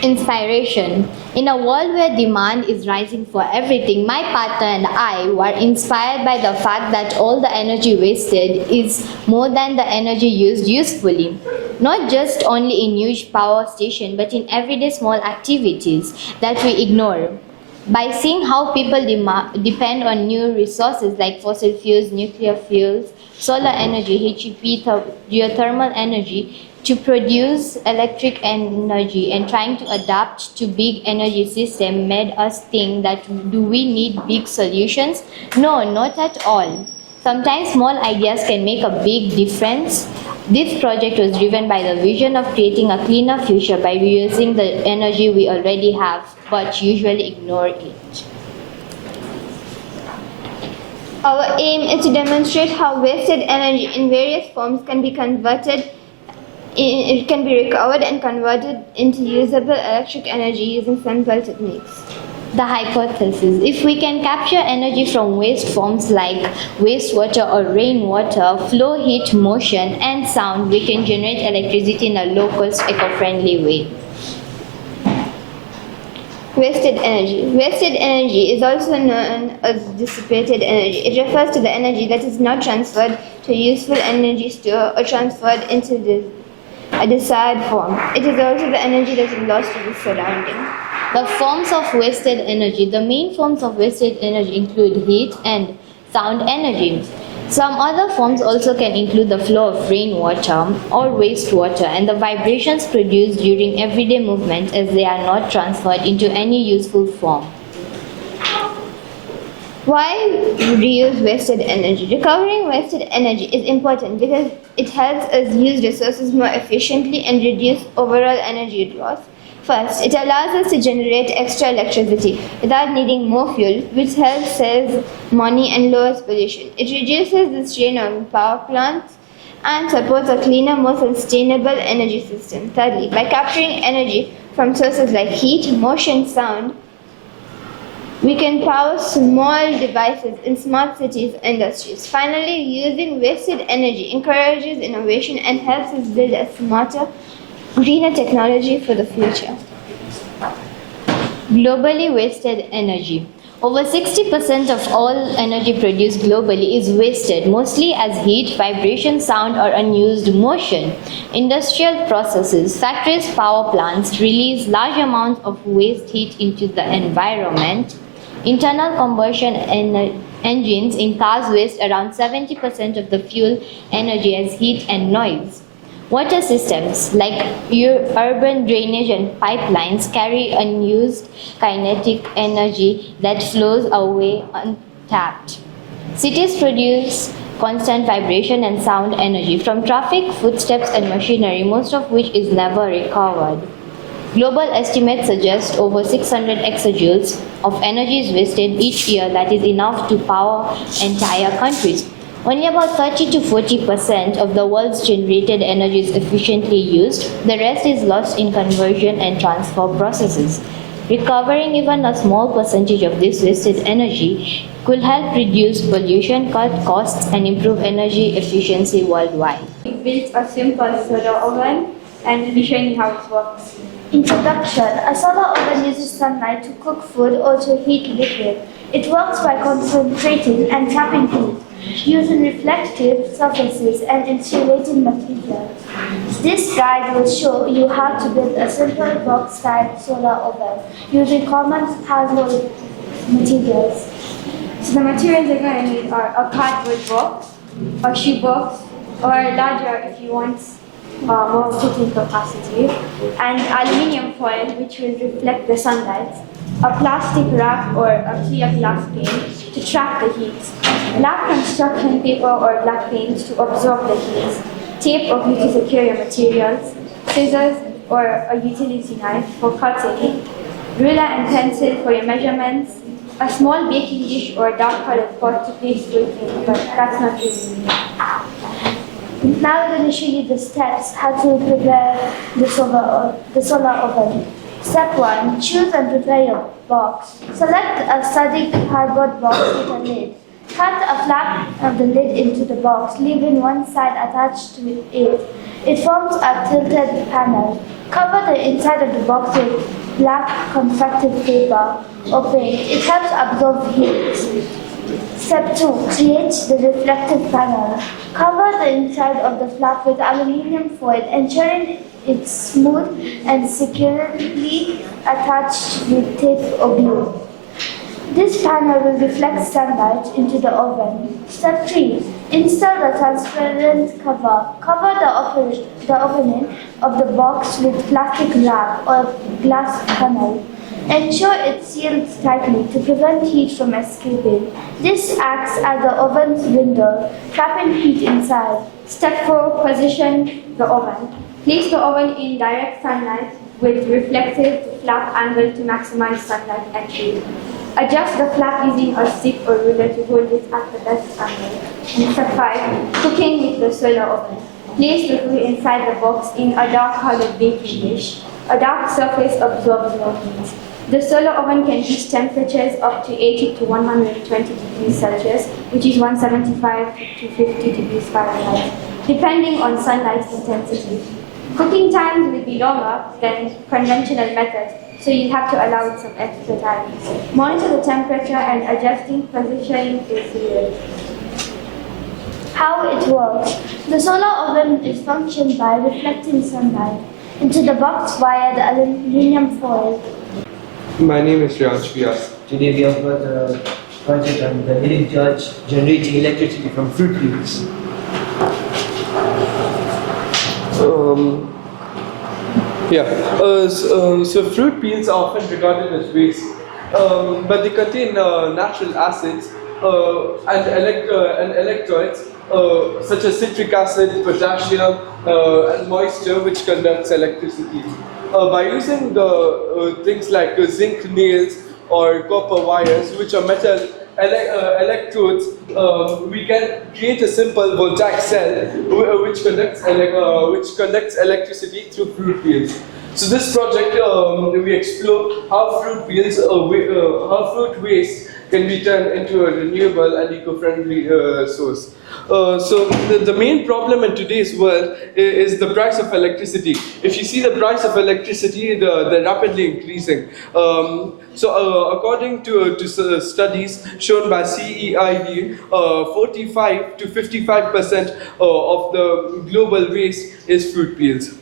Inspiration. In a world where demand is rising for everything, my partner and I were inspired by the fact that all the energy wasted is more than the energy used usefully. Not just only in huge power stations, but in everyday small activities that we ignore. By seeing how people depend on new resources like fossil fuels, nuclear fuels, solar energy, HEP, geothermal energy, to produce electric energy and trying to adapt to big energy system made us think that do we need big solutions? No, not at all. Sometimes small ideas can make a big difference. This project was driven by the vision of creating a cleaner future by reusing the energy we already have, but usually ignore it. Our aim is to demonstrate how wasted energy in various forms can be converted. It can be recovered and converted into usable electric energy using simple techniques. The hypothesis: if we can capture energy from waste forms like wastewater or rainwater, flow, heat, motion, and sound, we can generate electricity in a low-cost, eco-friendly way. Wasted energy. Wasted energy is also known as dissipated energy. It refers to the energy that is not transferred to a useful energy store or transferred into a desired form. It is also the energy that is lost to the surrounding. The forms of wasted energy. The main forms of wasted energy include heat and sound energy. Some other forms also can include the flow of rainwater or wastewater and the vibrations produced during everyday movement as they are not transferred into any useful form. Why reuse wasted energy? Recovering wasted energy is important because it helps us use resources more efficiently and reduce overall energy loss. First, it allows us to generate extra electricity without needing more fuel, which helps save money and lowers pollution. It reduces the strain on power plants and supports a cleaner, more sustainable energy system. Thirdly, by capturing energy from sources like heat, motion, sound, we can power small devices in smart cities and industries. Finally, using wasted energy encourages innovation and helps us build a smarter, greener technology for the future. Globally wasted energy. Over 60% of all energy produced globally is wasted, mostly as heat, vibration, sound, or unused motion. Industrial processes, factories, power plants release large amounts of waste heat into the environment. Internal combustion engines in cars waste around 70% of the fuel energy as heat and noise. Water systems like urban drainage and pipelines carry unused kinetic energy that flows away untapped. Cities produce constant vibration and sound energy from traffic, footsteps, and machinery, most of which is never recovered. Global estimates suggest over 600 exajoules of energy is wasted each year, that is enough to power entire countries. Only about 30 to 40% of the world's generated energy is efficiently used. The rest is lost in conversion and transfer processes. Recovering even a small percentage of this wasted energy could help reduce pollution, cut costs, and improve energy efficiency worldwide. We built a simple solar oven and we'll be showing you how it works. Introduction. A solar oven uses sunlight to cook food or to heat liquid. It works by concentrating and trapping heat, using reflective surfaces and insulating materials. This guide will show you how to build a simple box-type solar oven using common household materials. So the materials you're going to need are a cardboard box, a shoe box, or larger if you want more cooking capacity, and aluminium foil which will reflect the sunlight, a plastic wrap or a clear glass pane to trap the heat, black construction paper or black paint to absorb the heat, tape or glue to secure your materials, scissors or a utility knife for cutting, ruler and pencil for your measurements, a small baking dish or a dark colored pot to place baking, but that's not really needed. Now I'm going to show you the steps how to prepare the solar oven. Step 1. Choose and prepare your box. Select a sturdy cardboard box with a lid. Cut a flap of the lid into the box, leaving one side attached to it. It forms a tilted panel. Cover the inside of the box with black constructive paper or paint. It helps absorb heat. Step 2. Create the reflective panel. Cover the inside of the flap with aluminium foil, ensuring it's smooth and securely attached with tape or glue. This panel will reflect sunlight into the oven. Step 3. Install the transparent cover. Cover the opening of the box with plastic wrap or glass panel. Ensure it's sealed tightly to prevent heat from escaping. This acts as the oven's window, trapping heat inside. Step 4. Position the oven. Place the oven in direct sunlight with reflective flap angle to maximize sunlight entry. Adjust the flap using a stick or ruler to hold it at the best angle. And step 5. Cooking with the solar oven. Place the food inside the box in a dark colored baking dish. A dark surface absorbs your heat. The solar oven can reach temperatures up to 80 to 120 degrees Celsius, which is 175 to 50 degrees Fahrenheit, depending on sunlight intensity. Cooking times will be longer than conventional methods, so you'll have to allow it some extra time. Monitor the temperature and adjusting position is needed. How it works. The solar oven is functioned by reflecting sunlight into the box via the aluminium foil. My name is Raj Vyas. Today we have got project on the hidden charge generating electricity from fruit peels. So fruit peels are often regarded as waste, but they contain natural acids and electrolytes such as citric acid, potassium, and moisture, which conducts electricity. By using things like zinc nails or copper wires, which are metal electrodes, we can create a simple voltaic cell which conducts electricity through fruit peels. So this project we explore how fruit peels, how fruit waste can be turned into a renewable and eco-friendly source. So the main problem in today's world is the price of electricity. If you see the price of electricity, they're rapidly increasing. According to studies shown by CEID, 45 to 55% of the global waste is fruit peels.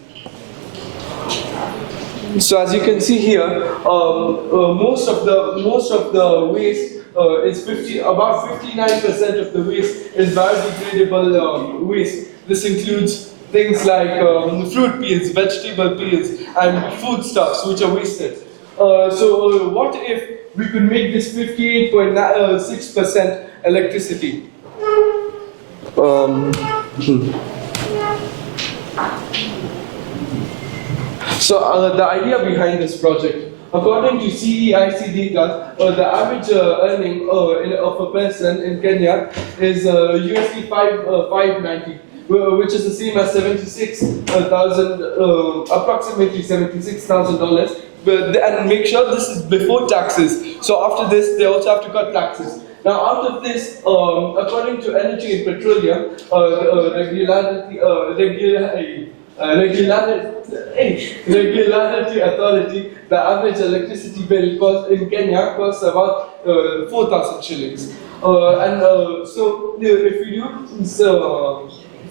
So as you can see here, most of the waste is about 59% of the waste is biodegradable waste. This includes things like fruit peels, vegetable peels, and foodstuffs which are wasted. So what if we could make this 58.6% electricity? So the idea behind this project, according to CEIC data, the average earning of a person in Kenya is USD 590, which is the same as approximately $76,000. And make sure this is before taxes. So after this, they also have to cut taxes. Now, out of this, according to Energy and Petroleum Regularity Authority, the average electricity bill in Kenya costs about 4,000 shillings. So if we do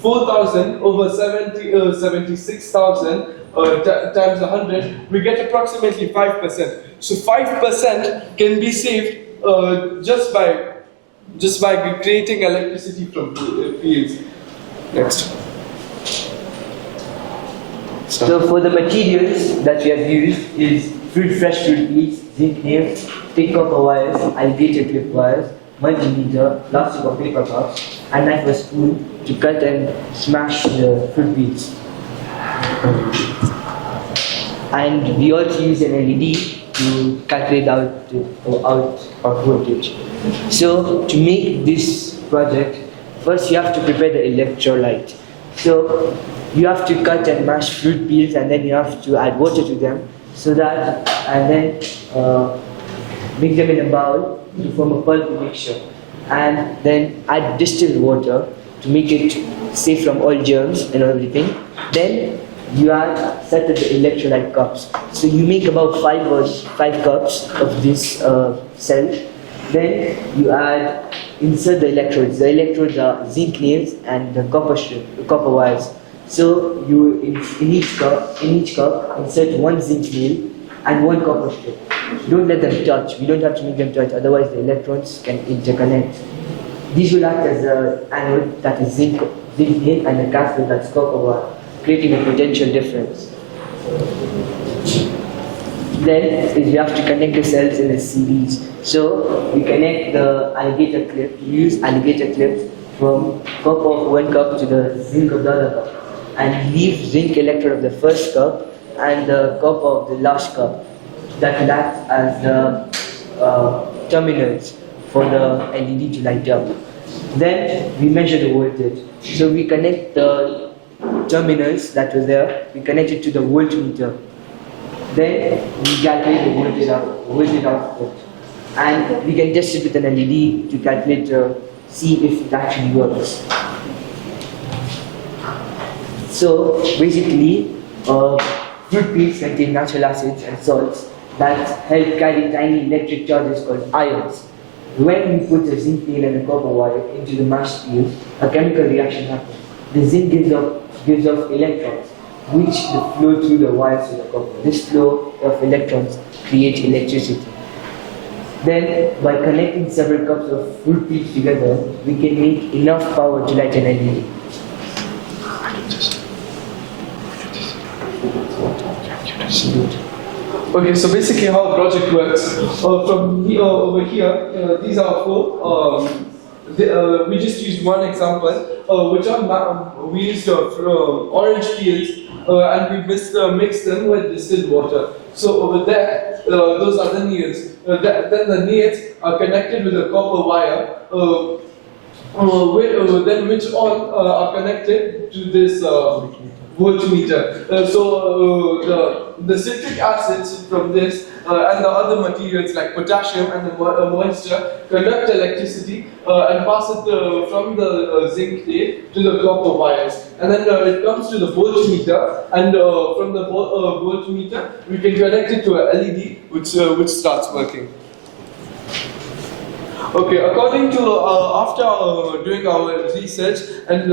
4,000 over 76,000 times 100, we get approximately 5%. So 5% can be saved just by creating electricity from fields. Next. So for the materials that we have used is fresh fruit peels, zinc nails, thick copper wires, alligator clip wires, multimeter, plastic or paper cups, and knife or spoon to cut and smash the fruit peels. And we also use an LED to calculate out voltage. So to make this project, first you have to prepare the electrolyte. So you have to cut and mash fruit peels, and then you have to add water to them, and then mix them in a bowl to form a pulp mixture, and then add distilled water to make it safe from all germs and everything. Then you add set the electrolyte cups. So you make about 5 cups of this cell. Then you insert the electrodes. The electrodes are zinc nails and the copper wires. So you in each cup insert 1 zinc nail and 1 copper strip. Don't let them touch. We don't have to make them touch, otherwise the electrons can interconnect. These will act as an anode, that is zinc nail, and a cathode, that's copper wire, creating a potential difference. Then we have to connect the cells in a series. So we connect the alligator clip. We use alligator clips from copper of 1 cup to the zinc of the other cup, and leave zinc electrode of the first cup and the copper of the last cup. That will act as the terminals for the LED to light up. Then we measure the voltage. So we connect the terminals that were there, we connect it to the voltmeter. Then we calculate the voltage output. And we can test it with an LED to calculate, see if it actually works. So basically, fruit peels contain natural acids and salts that help carry tiny electric charges called ions. When we put a zinc nail and a copper wire into the mashed peel, a chemical reaction happens. The zinc gives off electrons, which flow through the wires to the copper. This flow of electrons creates electricity. Then, by connecting several cups of fruit peels together, we can make enough power to light an LED. Okay, so basically how a project works. From here, over here, these are four. We just used one example, which are we used orange peels and we mixed them with distilled water. So over there, those are the nails. Then the nails are connected with a copper wire, then which all are connected to this voltmeter. The citric acids from this and the other materials like potassium and the moisture conduct electricity and pass it from the zinc tape to the copper wires. And then it comes to the voltmeter, and from the voltmeter we can connect it to a LED which starts working. Okay, according to after doing our research and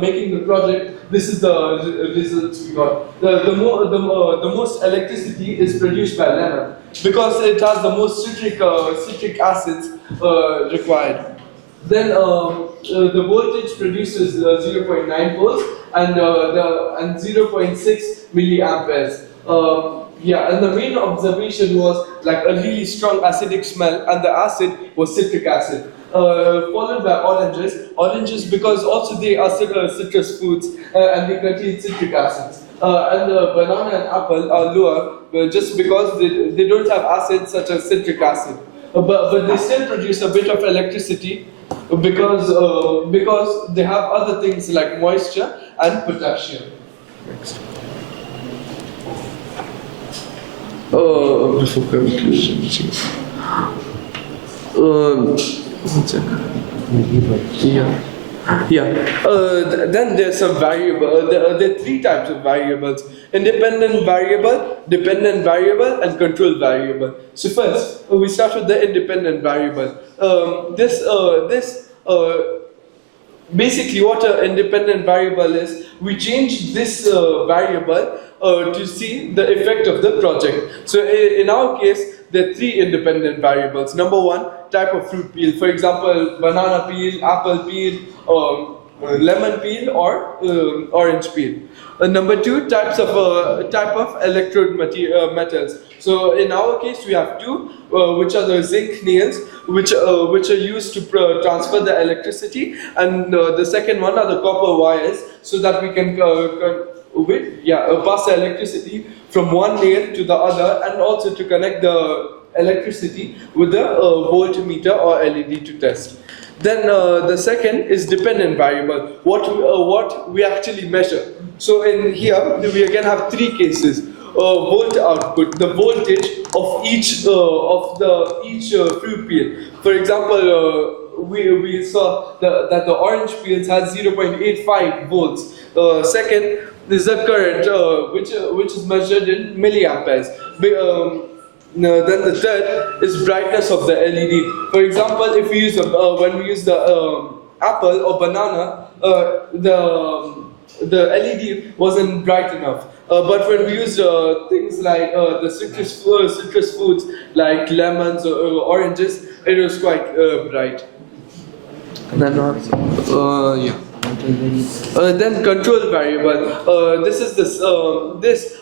making the project, this is the results we got. The most electricity is produced by lemon because it has the most citric acids required. Then the voltage produces 0.9 volts and 0.6 milliamperes. Yeah, and the main observation was like a really strong acidic smell, and the acid was citric acid. Followed by oranges. Oranges because also they are citrus fruits and they contain citric acids. And banana and apple are lower just because they don't have acids such as citric acid. But they still produce a bit of electricity because they have other things like moisture and potassium. Next. Before conclusion, then there's some variable. There are three types of variables: independent variable, dependent variable, and control variable. So first, we start with the independent variable. Basically, what an independent variable is, we change this variable to see the effect of the project. So in our case, there are three independent variables. Number one, type of fruit peel. For example, banana peel, apple peel, lemon peel, or orange peel. Number two, type of electrode metals. So in our case, we have two, which are the zinc nails, which are used to transfer the electricity, and the second one are the copper wires, so that we can pass the electricity from one nail to the other, and also to connect the electricity with the voltmeter or LED to test. Then the second is dependent variable, what we actually measure. So in here, we again have three cases. Volt output, the voltage of each fruit peel. For example, we saw that the orange peels has 0.85 volts. Second is the current, which is measured in milliamperes. Then the third is brightness of the LED. For example, if we use when we use the apple or banana, the LED wasn't bright enough. But when we use things like the citrus foods like lemons or oranges, it was quite bright. And then then control variable. These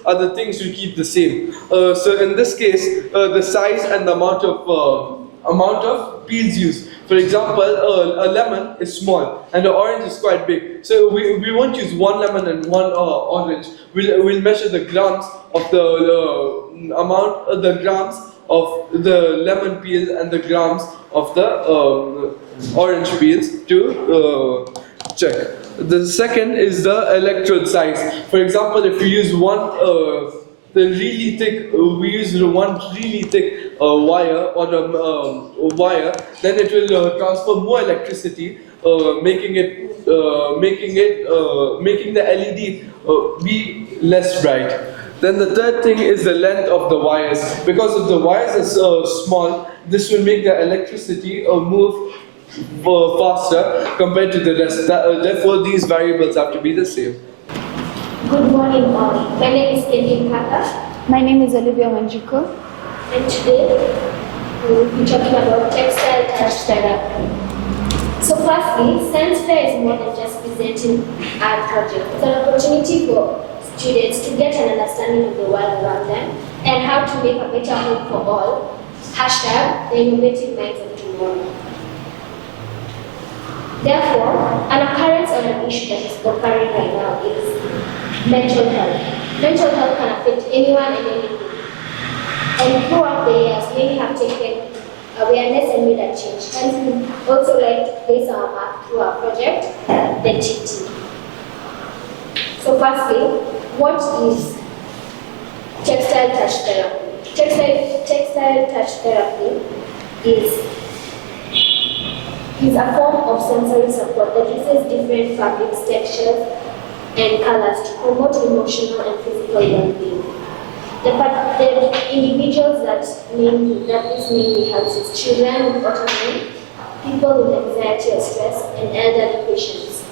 are the things we keep the same. So in this case, the size and the amount of peels used. For example, a lemon is small and the orange is quite big. So we won't use one lemon and one orange. We'll measure the grams of the grams of the lemon peel and the grams of the orange peels to check. The second is the electrode size. For example, if we use we use one really thick wire or a wire, then it will transfer more electricity, making the LED be less bright. Then the third thing is the length of the wires. Because if the wires are small, this will make the electricity move faster compared to the rest. Therefore, these variables have to be the same. Good morning. My name is Kenny Kaka. My name is Olivia Manjuko. And today we will be talking about textile touch therapy. So firstly, science fair is more than just presenting art projects. It's an opportunity for students to get an understanding of the world around them and how to make a better home for all. Hashtag the innovative minds of tomorrow. Therefore, an occurrence or an issue that is occurring right now is mental health. Mental health can affect anyone and anything. And throughout the years, many have taken awareness and made a change. Hence, we also like to place our mark through our project, Identity. So firstly, what is textile touch therapy? Textile touch therapy is a form of sensory support that uses different fabrics, textures, and colors to promote emotional and physical well-being. The individuals that this mainly helps is children with autism, people with anxiety or stress, and elderly patients.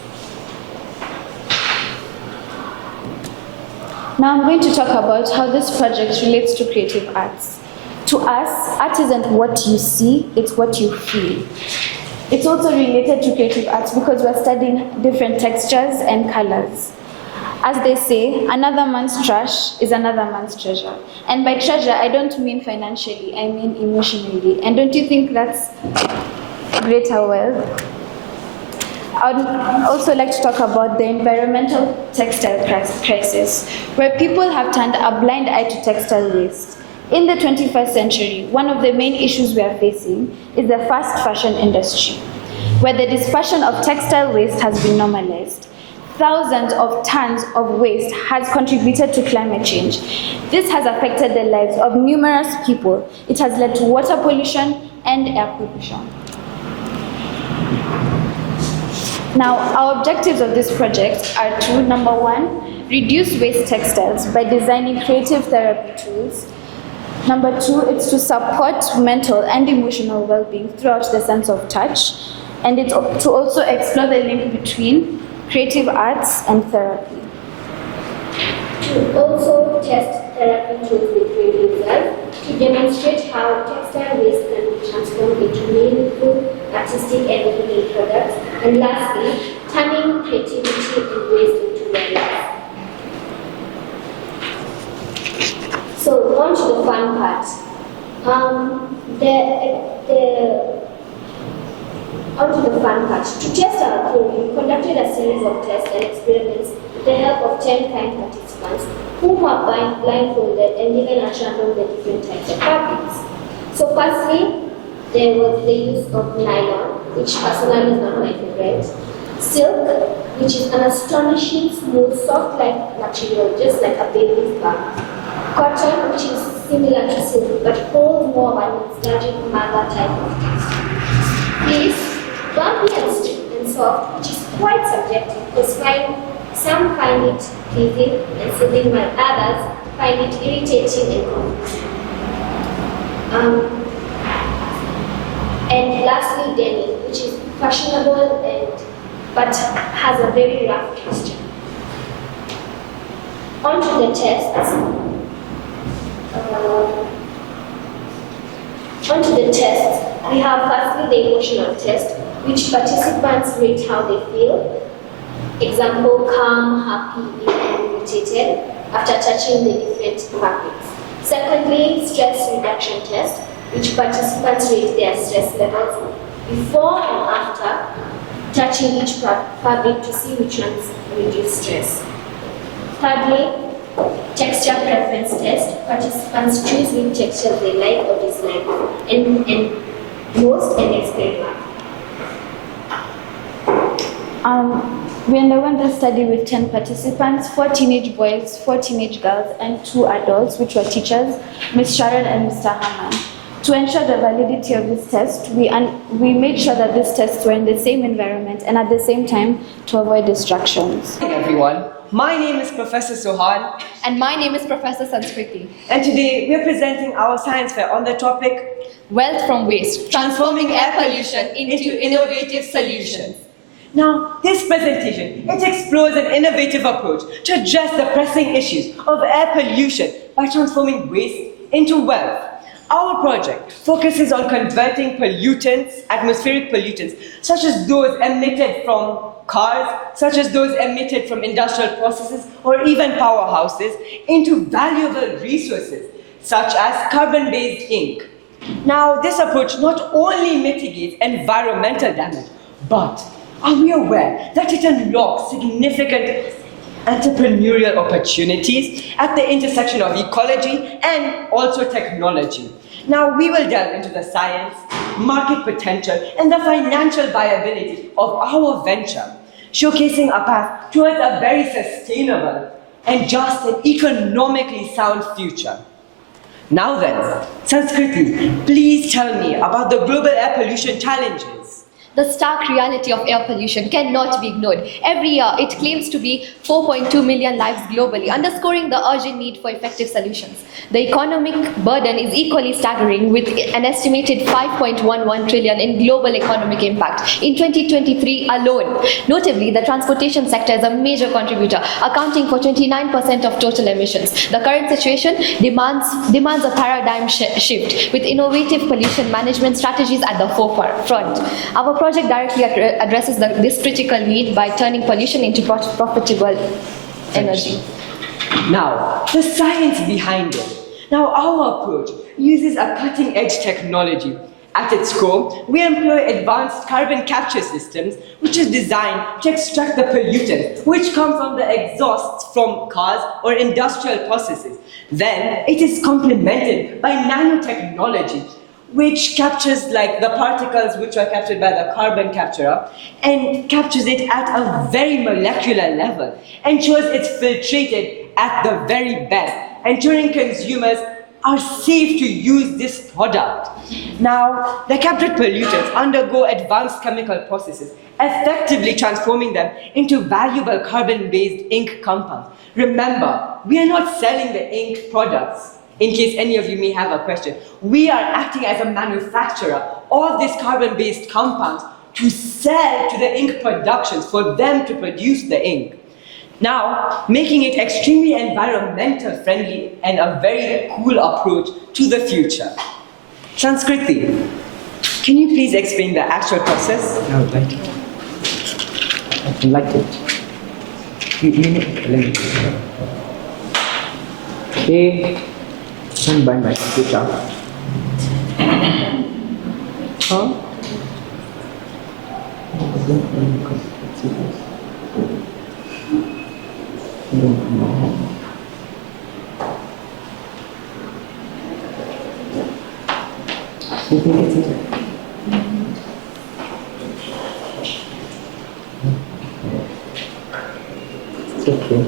Now I'm going to talk about how this project relates to creative arts. To us, art isn't what you see, it's what you feel. It's also related to creative arts because we're studying different textures and colors. As they say, another man's trash is another man's treasure. And by treasure, I don't mean financially, I mean emotionally. And don't you think that's greater wealth? I would also like to talk about the environmental textile crisis, where people have turned a blind eye to textile waste. In the 21st century, one of the main issues we are facing is the fast fashion industry, where the dispersion of textile waste has been normalized. Thousands of tons of waste has contributed to climate change. This has affected the lives of numerous people. It has led to water pollution and air pollution. Now, our objectives of this project are to, number one, reduce waste textiles by designing creative therapy tools. Number two, it's to support mental and emotional well-being throughout the sense of touch. And it's to also explore the link between creative arts and therapy. To also test therapy tools with real users to demonstrate how textile waste can be transformed into meaningful, artistic and healing products. And lastly, turning creativity and waste into wellness. So on to the fun part. Onto the fun part. To test our theory, we conducted a series of tests and experiments with the help of 10 kind participants who were blindfolded and given a random the different types of fabrics. So firstly, there was the use of nylon, which personally is not my favorite, silk, which is an astonishing, smooth, soft-like material, just like a baby's back, cotton, which is similar to silk, but holds more of an nostalgic mother type of texture. This bumpy and soft, which is quite subjective, because some find it pleasing and soothing, while others find it irritating and confusing. And lastly, denim, which is fashionable but has a very rough texture. On to the tests. We have firstly the emotional test, which participants rate how they feel. Example, calm, happy, and irritated after touching the different fabrics. Secondly, stress reduction test, which participants rate their stress levels before and after touching each fabric to see which ones reduce stress. Thirdly, texture preference test. Participants choose which textures they like or dislike, and most and experiment. We underwent this study with 10 participants, 4 teenage boys, 4 teenage girls, and 2 adults, which were teachers, Ms. Sharon and Mr. Haman. To ensure the validity of this test, we made sure that these tests were in the same environment and at the same time to avoid distractions. Hi everyone, my name is Professor Sohan. And my name is Professor Sanskriti. And today we are presenting our science fair on the topic Wealth from Waste, Transforming Air Pollution into Innovative Solutions. Now, this presentation, it explores an innovative approach to address the pressing issues of air pollution by transforming waste into wealth. Our project focuses on converting pollutants, atmospheric pollutants, such as those emitted from cars, such as those emitted from industrial processes or even powerhouses, into valuable resources, such as carbon-based ink. Now, this approach not only mitigates environmental damage, but are we aware that it unlocks significant entrepreneurial opportunities at the intersection of ecology and also technology? Now, we will delve into the science, market potential, and the financial viability of our venture, showcasing a path towards a very sustainable and just and economically sound future. Now then, Sanskriti, please tell me about the global air pollution challenges. The stark reality of air pollution cannot be ignored. Every year, it claims to be 4.2 million lives globally, underscoring the urgent need for effective solutions. The economic burden is equally staggering, with an estimated 5.11 trillion in global economic impact in 2023 alone. Notably, the transportation sector is a major contributor, accounting for 29% of total emissions. The current situation demands a paradigm shift, with innovative pollution management strategies at the forefront. Our project directly addresses this critical need by turning pollution into profitable energy. Now, the science behind it. Now, our approach uses a cutting-edge technology. At its core, we employ advanced carbon capture systems, which is designed to extract the pollutants which come from the exhausts from cars or industrial processes. Then, it is complemented by nanotechnology, which captures like the particles which are captured by the carbon capturer and captures it at a very molecular level, ensures it's filtrated at the very best, ensuring consumers are safe to use this product. Now, the captured pollutants undergo advanced chemical processes, effectively transforming them into valuable carbon-based ink compounds. Remember, we are not selling the ink products. In case any of you may have a question, we are acting as a manufacturer of these carbon-based compounds to sell to the ink productions for them to produce the ink. Now, making it extremely environmental friendly and a very cool approach to the future. Sanskriti, can you please explain the actual process? I would like it. I would like it. Okay. Don't bind my computer. Huh? It's okay.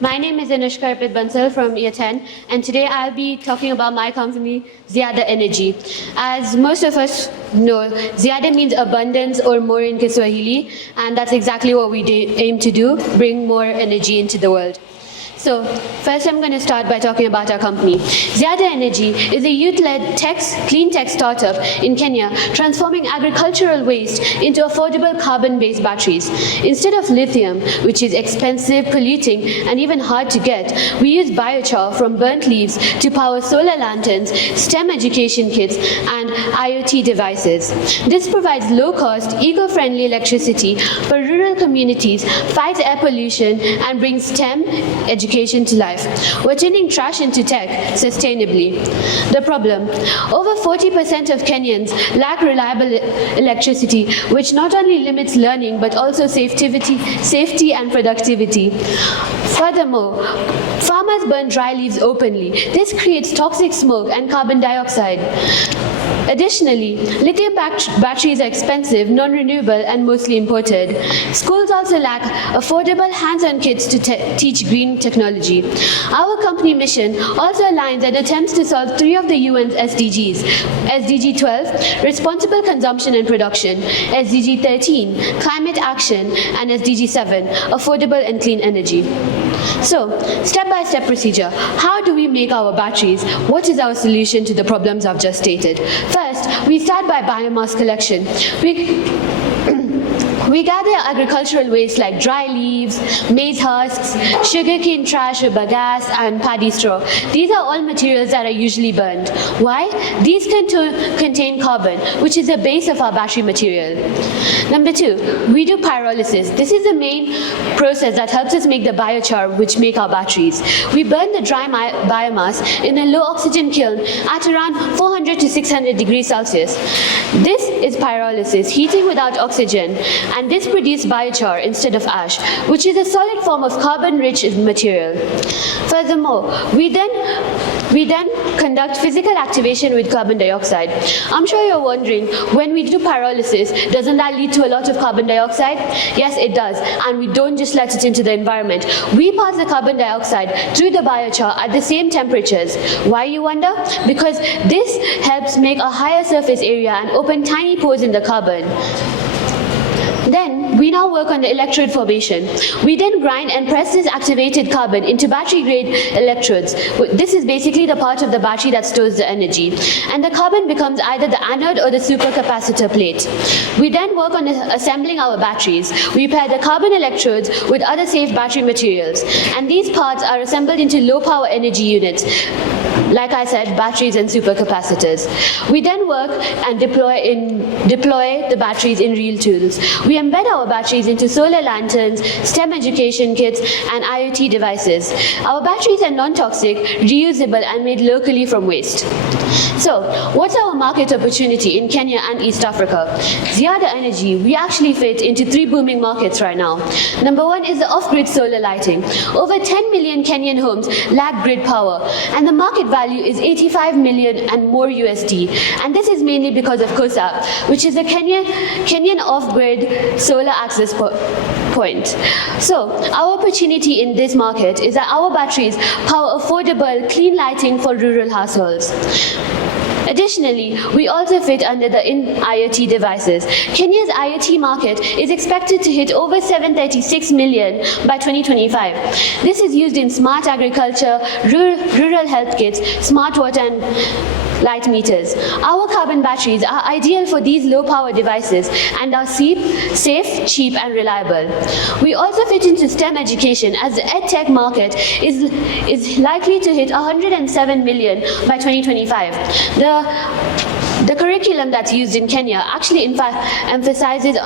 My name is Anushka Bansal from Year 10, and today I'll be talking about my company, Zyada Energy. As most of us know, Zyada means abundance or more in Kiswahili, and that's exactly what we aim to do, bring more energy into the world. So, first I'm going to start by talking about our company. Zyada Energy is a youth-led clean tech startup in Kenya, transforming agricultural waste into affordable carbon-based batteries. Instead of lithium, which is expensive, polluting, and even hard to get, we use biochar from burnt leaves to power solar lanterns, STEM education kits, and IoT devices. This provides low-cost, eco-friendly electricity for rural communities, fights air pollution, and brings STEM education to life. We're turning trash into tech sustainably. The problem: over 40% of Kenyans lack reliable electricity, which not only limits learning but also safety and productivity. Furthermore, farmers burn dry leaves openly. This creates toxic smoke and carbon dioxide. Additionally, lithium batteries are expensive, non-renewable, and mostly imported. Schools also lack affordable hands-on kits to teach green technology. Our company mission also aligns and attempts to solve 3 of the UN's SDGs: SDG 12, responsible consumption and production; SDG 13, climate action; and SDG 7, affordable and clean energy. So, step-by-step procedure. How do we make our batteries? What is our solution to the problems I've just stated? First, we start by biomass collection. We gather agricultural waste like dry leaves, maize husks, sugarcane trash or bagasse, and paddy straw. These are all materials that are usually burned. Why? These contain carbon, which is the base of our battery material. Number 2, we do pyrolysis. This is the main process that helps us make the biochar which make our batteries. We burn the dry biomass in a low oxygen kiln at around 400 to 600 degrees Celsius. This is pyrolysis, heating without oxygen, and this produces biochar instead of ash, which is a solid form of carbon-rich material. Furthermore, we then conduct physical activation with carbon dioxide. I'm sure you're wondering, when we do pyrolysis, doesn't that lead to a lot of carbon dioxide? Yes, it does, and we don't just let it into the environment. We pass the carbon dioxide through the biochar at the same temperatures. Why, you wonder? Because this helps make a higher surface area and open tiny pores in the carbon. Then, we now work on the electrode formation. We then grind and press this activated carbon into battery-grade electrodes. This is basically the part of the battery that stores the energy. And the carbon becomes either the anode or the supercapacitor plate. We then work on assembling our batteries. We pair the carbon electrodes with other safe battery materials. And these parts are assembled into low-power energy units. Like I said, batteries and supercapacitors. We then work and deploy the batteries in real tools. We embed our batteries into solar lanterns, STEM education kits, and IoT devices. Our batteries are non-toxic, reusable, and made locally from waste. So, what's our market opportunity in Kenya and East Africa? Ziada Energy, we actually fit into 3 booming markets right now. Number 1 is the off-grid solar lighting. Over 10 million Kenyan homes lack grid power, and the market value is 85 million and more USD. And this is mainly because of COSAP, which is a Kenyan off-grid solar access point. So, our opportunity in this market is that our batteries power affordable, clean lighting for rural households. Additionally, we also fit under the IoT devices. Kenya's IoT market is expected to hit over 736 million by 2025. This is used in smart agriculture, rural health kits, smart water, and light meters. Our carbon batteries are ideal for these low-power devices and are safe, cheap, and reliable. We also fit into STEM education, as the EdTech market is likely to hit 107 million by 2025. The curriculum that's used in Kenya actually emphasizes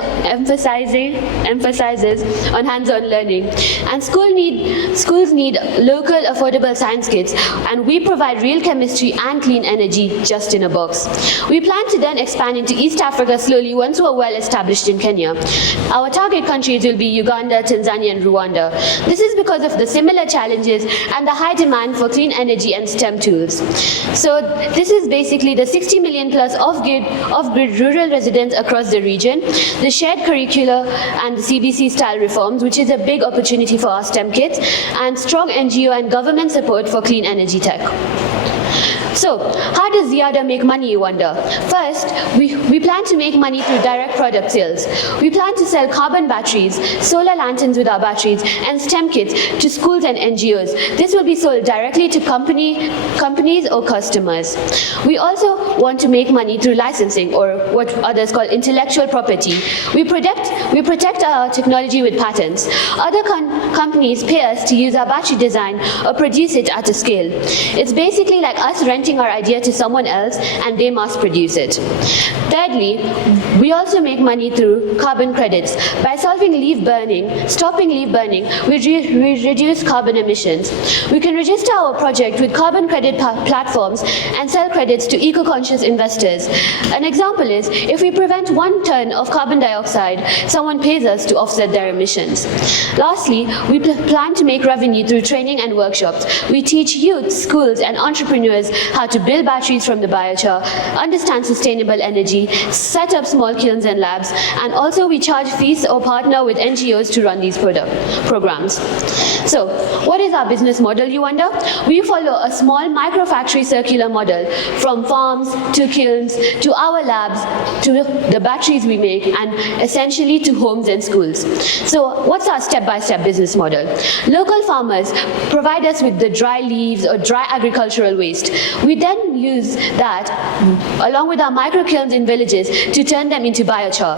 on hands-on learning. And schools need local affordable science kits, and we provide real chemistry and clean energy just in a box. We plan to then expand into East Africa slowly once we're well established in Kenya. Our target countries will be Uganda, Tanzania, and Rwanda. This is because of the similar challenges and the high demand for clean energy and STEM tools. So this is basically the 60 million plus off-grid rural residents across the region, the shared curricula and the CBC style reforms, which is a big opportunity for our STEM kids, and strong NGO and government support for clean energy tech. So, how does Ziada make money, you wonder? First, we plan to make money through direct product sales. We plan to sell carbon batteries, solar lanterns with our batteries, and STEM kits to schools and NGOs. This will be sold directly to companies or customers. We also want to make money through licensing, or what others call intellectual property. We protect our technology with patents. Other companies pay us to use our battery design or produce it at a scale. It's basically like us renting our idea to someone else and they mass produce it. Thirdly, we also make money through carbon credits. By stopping leaf burning, we reduce carbon emissions. We can register our project with carbon credit platforms and sell credits to eco-conscious investors. An example is, if we prevent 1 ton of carbon dioxide, someone pays us to offset their emissions. Lastly, we plan to make revenue through training and workshops. We teach youth, schools, and entrepreneurs how to build batteries from the biochar, understand sustainable energy, set up small kilns and labs, and also we charge fees or partner with NGOs to run these programs. So, what is our business model, you wonder? We follow a small micro-factory circular model, from farms to kilns to our labs to the batteries we make, and essentially to homes and schools. So, what's our step-by-step business model? Local farmers provide us with the dry leaves or dry agricultural waste. We then use that along with our microkilns in villages to turn them into biochar.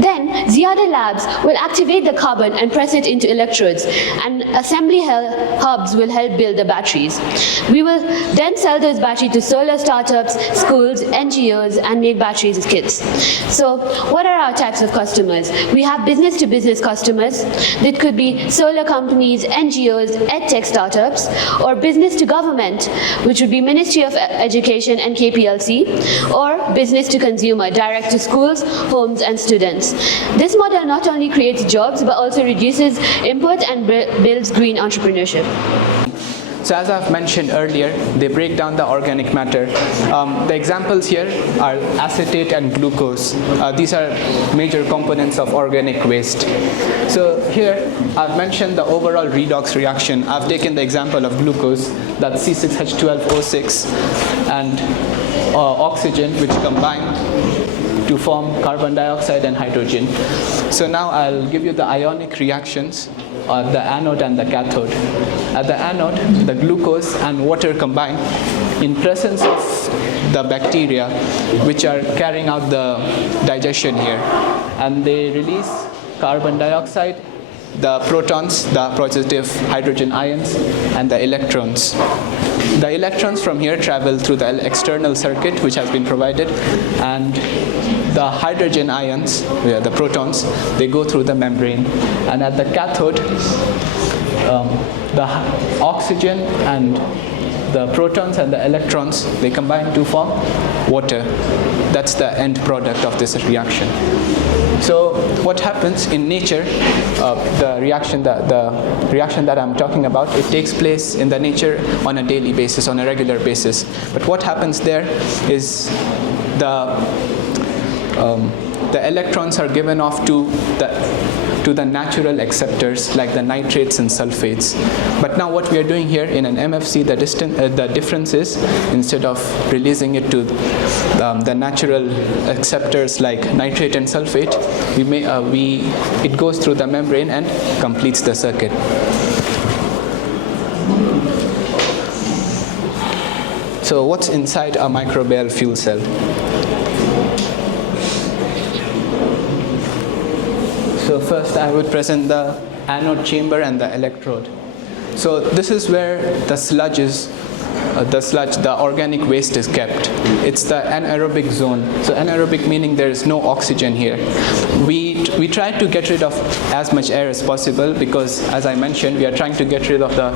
Then Ziada labs will activate the carbon and press it into electrodes, and assembly hubs will help build the batteries. We will then sell those batteries to solar startups, schools, NGOs, and make batteries kits. So what are our types of customers? We have business-to-business customers. That could be solar companies, NGOs, edtech startups, or business-to-government, which would be Ministry of Education and KPLC, or business-to-consumer, direct to schools, homes, and students. This model not only creates jobs, but also reduces input and builds green entrepreneurship. So as I've mentioned earlier, they break down the organic matter. The examples here are acetate and glucose. These are major components of organic waste. So here I've mentioned the overall redox reaction. I've taken the example of glucose, that's C6H12O6, and oxygen, which combine to form carbon dioxide and hydrogen. So now I'll give you the ionic reactions, the anode and the cathode. At the anode, the glucose and water combine in presence of the bacteria which are carrying out the digestion here, and they release carbon dioxide, the protons, the positive hydrogen ions, and the electrons. The electrons from here travel through the external circuit which has been provided, and the hydrogen ions, the protons, they go through the membrane. And at the cathode, the oxygen and the protons and the electrons, they combine to form water. That's the end product of this reaction. So what happens in nature, the reaction that I'm talking about, it takes place in the nature on a daily basis, on a regular basis. But what happens there is the electrons are given off to the natural acceptors like the nitrates and sulfates. But now what we are doing here in an MFC, the difference is, instead of releasing it to the natural acceptors like nitrate and sulfate, it goes through the membrane and completes the circuit. So what's inside a microbial fuel cell? So first I would present the anode chamber and the electrode. So this is where the sludge is, the organic waste is kept. It's the anaerobic zone. So anaerobic meaning there is no oxygen here. We try to get rid of as much air as possible because, as I mentioned, we are trying to get rid of the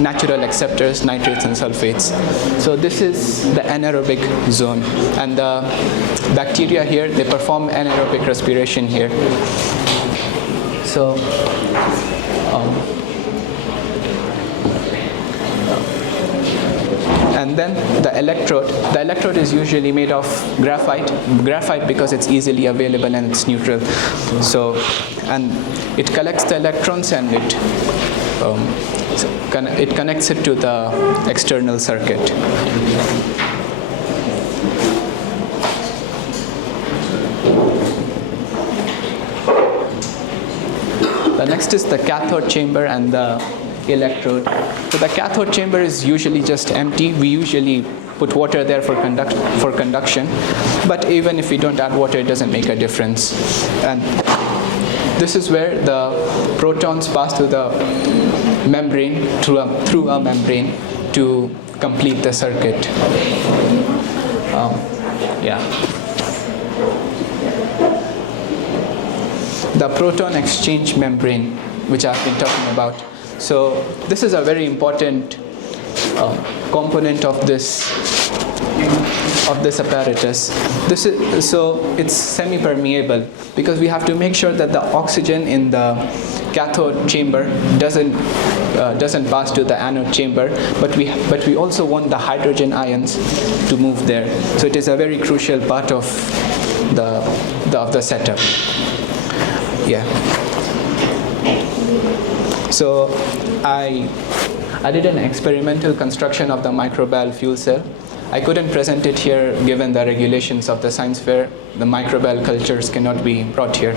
natural acceptors, nitrates and sulfates. So this is the anaerobic zone. And the bacteria here, they perform anaerobic respiration here. So, and then the electrode is usually made of graphite because it's easily available and it's neutral. So, and it collects the electrons and it connects it to the external circuit. The next is the cathode chamber and the electrode. So the cathode chamber is usually just empty. We usually put water there for conduction, but even if we don't add water, it doesn't make a difference. And this is where the protons pass through the membrane, through a membrane to complete the circuit. The proton exchange membrane, which I've been talking about. So this is a very important component of this apparatus. So it's semi-permeable because we have to make sure that the oxygen in the cathode chamber doesn't pass to the anode chamber, but we also want the hydrogen ions to move there. So it is a very crucial part of the setup. Yeah. So I did an experimental construction of the microbial fuel cell. I couldn't present it here given the regulations of the science fair. The microbial cultures cannot be brought here.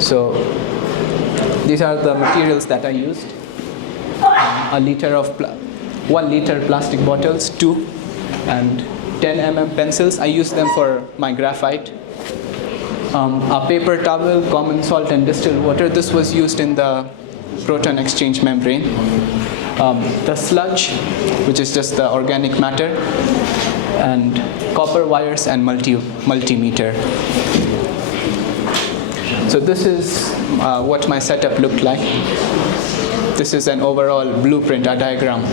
So these are the materials that I used. 1 liter plastic bottles, 2 and 10 mm pencils. I use them for my graphite. A paper towel, common salt, and distilled water. This was used in the proton exchange membrane. The sludge, which is just the organic matter, and copper wires and multimeter. So this is what my setup looked like. This is an overall blueprint, a diagram.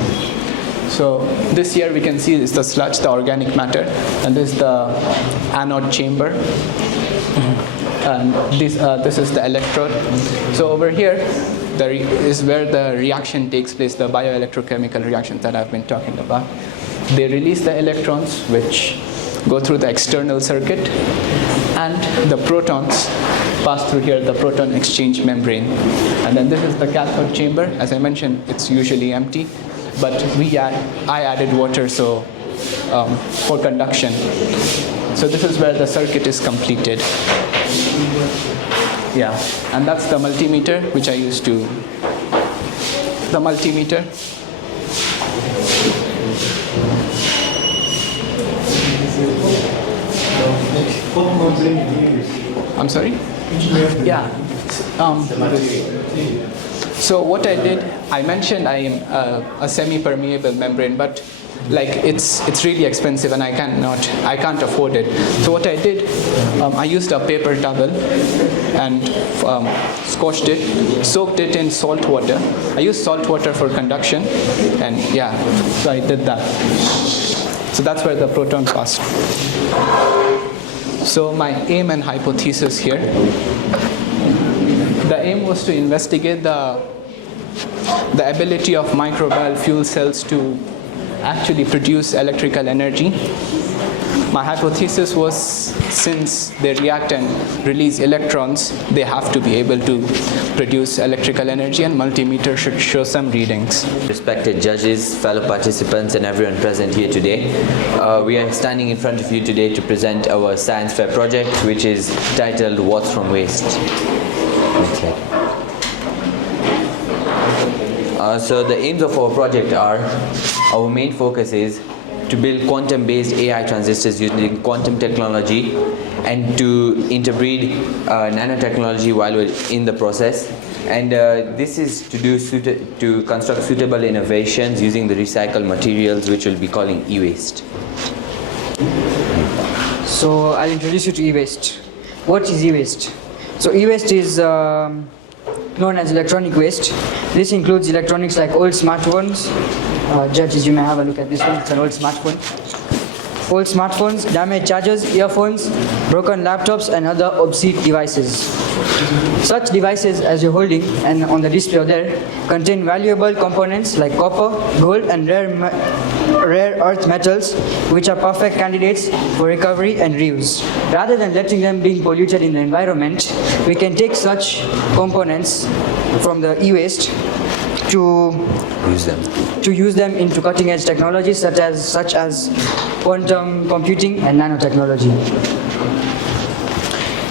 So this here we can see is the sludge, the organic matter, and this is the anode chamber. And this is the electrode. So over here is where the reaction takes place, the bioelectrochemical reactions that I've been talking about. They release the electrons, which go through the external circuit, and the protons pass through here, the proton exchange membrane. And then this is the cathode chamber. As I mentioned, it's usually empty, but I added water for conduction. So this is where the circuit is completed. Yeah, and that's the multimeter, which I used to, the multimeter. I'm sorry? Yeah. So what I did, I mentioned I am a semi-permeable membrane, but like it's really expensive and I can't afford it. So what I did, I used a paper towel and scorched it, soaked it in salt water. I used salt water for conduction, and yeah, so I did that. So that's where the proton passed. So my aim and hypothesis here, the aim was to investigate the ability of microbial fuel cells to actually produce electrical energy. My hypothesis was, since they react and release electrons, they have to be able to produce electrical energy, and multimeter should show some readings. Respected judges, fellow participants, and everyone present here today, we are standing in front of you today to present our science fair project, which is titled What's from Waste. Next slide. So the aims of our project are, our main focus is to build quantum-based AI transistors using quantum technology and to interbreed nanotechnology while we're in the process. And this is to construct suitable innovations using the recycled materials, which we'll be calling e-waste. So I'll introduce you to e-waste. What is e-waste? So e-waste is known as electronic waste. This includes electronics like old smartphones. Judges, you may have a look at this one. It's an old smartphone. Old smartphones, damaged chargers, earphones, broken laptops, and other obsolete devices. Such devices, as you're holding and on the display there, contain valuable components like copper, gold, and rare earth metals, which are perfect candidates for recovery and reuse. Rather than letting them being polluted in the environment, we can take such components from the e-waste to use them into cutting-edge technologies such as quantum computing and nanotechnology.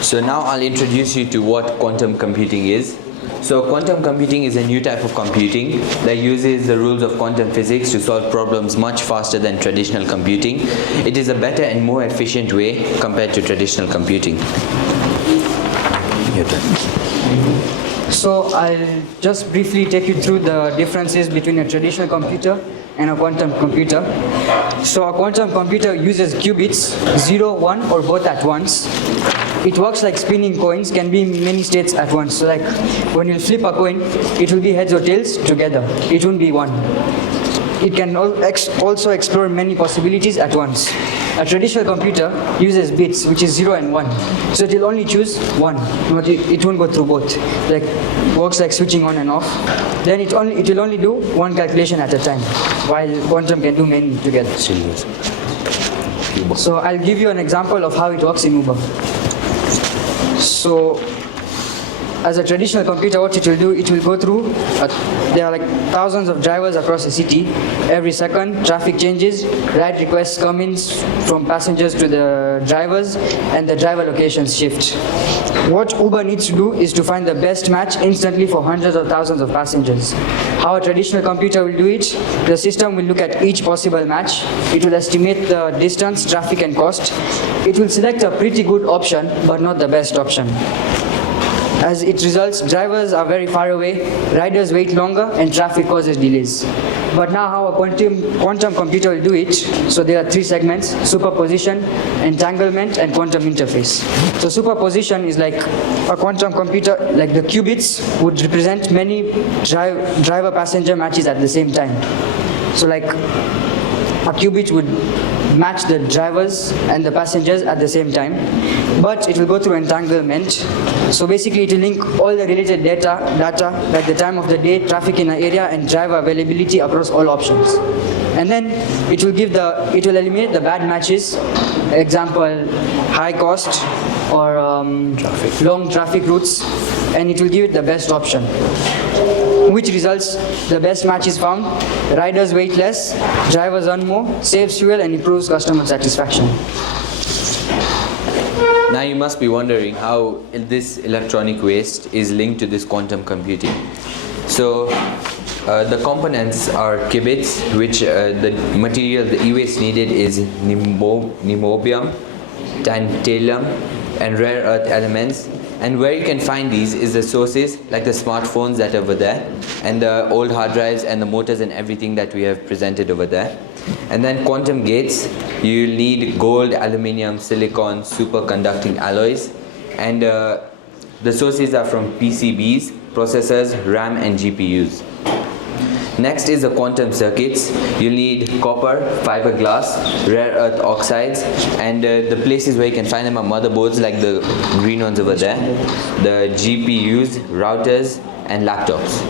So now I'll introduce you to what quantum computing is. So quantum computing is a new type of computing that uses the rules of quantum physics to solve problems much faster than traditional computing. It is a better and more efficient way compared to traditional computing. Your turn. So I'll just briefly take you through the differences between a traditional computer and a quantum computer. So a quantum computer uses qubits, 0, 1, or both at once. It works like spinning coins, can be in many states at once. So like when you flip a coin, it will be heads or tails together. It won't be one. It can also explore many possibilities at once. A traditional computer uses bits, which is 0 and 1. So it will only choose one. It won't go through both. Like works like switching on and off. Then it will only do one calculation at a time, while quantum can do many together. So I'll give you an example of how it works in Uber. So as a traditional computer, what it will do, it will go through, there are like thousands of drivers across the city. Every second, traffic changes, ride requests come in from passengers to the drivers, and the driver locations shift. What Uber needs to do is to find the best match instantly for hundreds of thousands of passengers. How a traditional computer will do it, the system will look at each possible match. It will estimate the distance, traffic, and cost. It will select a pretty good option, but not the best option. As it results, drivers are very far away, riders wait longer, and traffic causes delays. But now how a quantum computer will do it, so there are three segments: superposition, entanglement, and quantum interface. So superposition is like a quantum computer, like the qubits would represent many driver-passenger matches at the same time. So like a qubit would match the drivers and the passengers at the same time, but it will go through entanglement. So basically it will link all the related data like the time of the day, traffic in an area, and driver availability across all options. And then it will eliminate the bad matches, example high cost or long traffic routes, and it will give it the best option. Which results, the best match is found, riders wait less, drivers earn more, saves fuel, and improves customer satisfaction. Now you must be wondering how this electronic waste is linked to this quantum computing. So the components are qubits, which the material, the e-waste needed is niobium, tantalum, and rare earth elements. And where you can find these is the sources, like the smartphones that are over there, and the old hard drives and the motors and everything that we have presented over there. And then quantum gates, you need gold, aluminium, silicon, superconducting alloys. And the sources are from PCBs, processors, RAM, and GPUs. Next is the quantum circuits. You need copper, fiberglass, rare earth oxides, and the places where you can find them are motherboards like the green ones over there, the GPUs, routers, and laptops.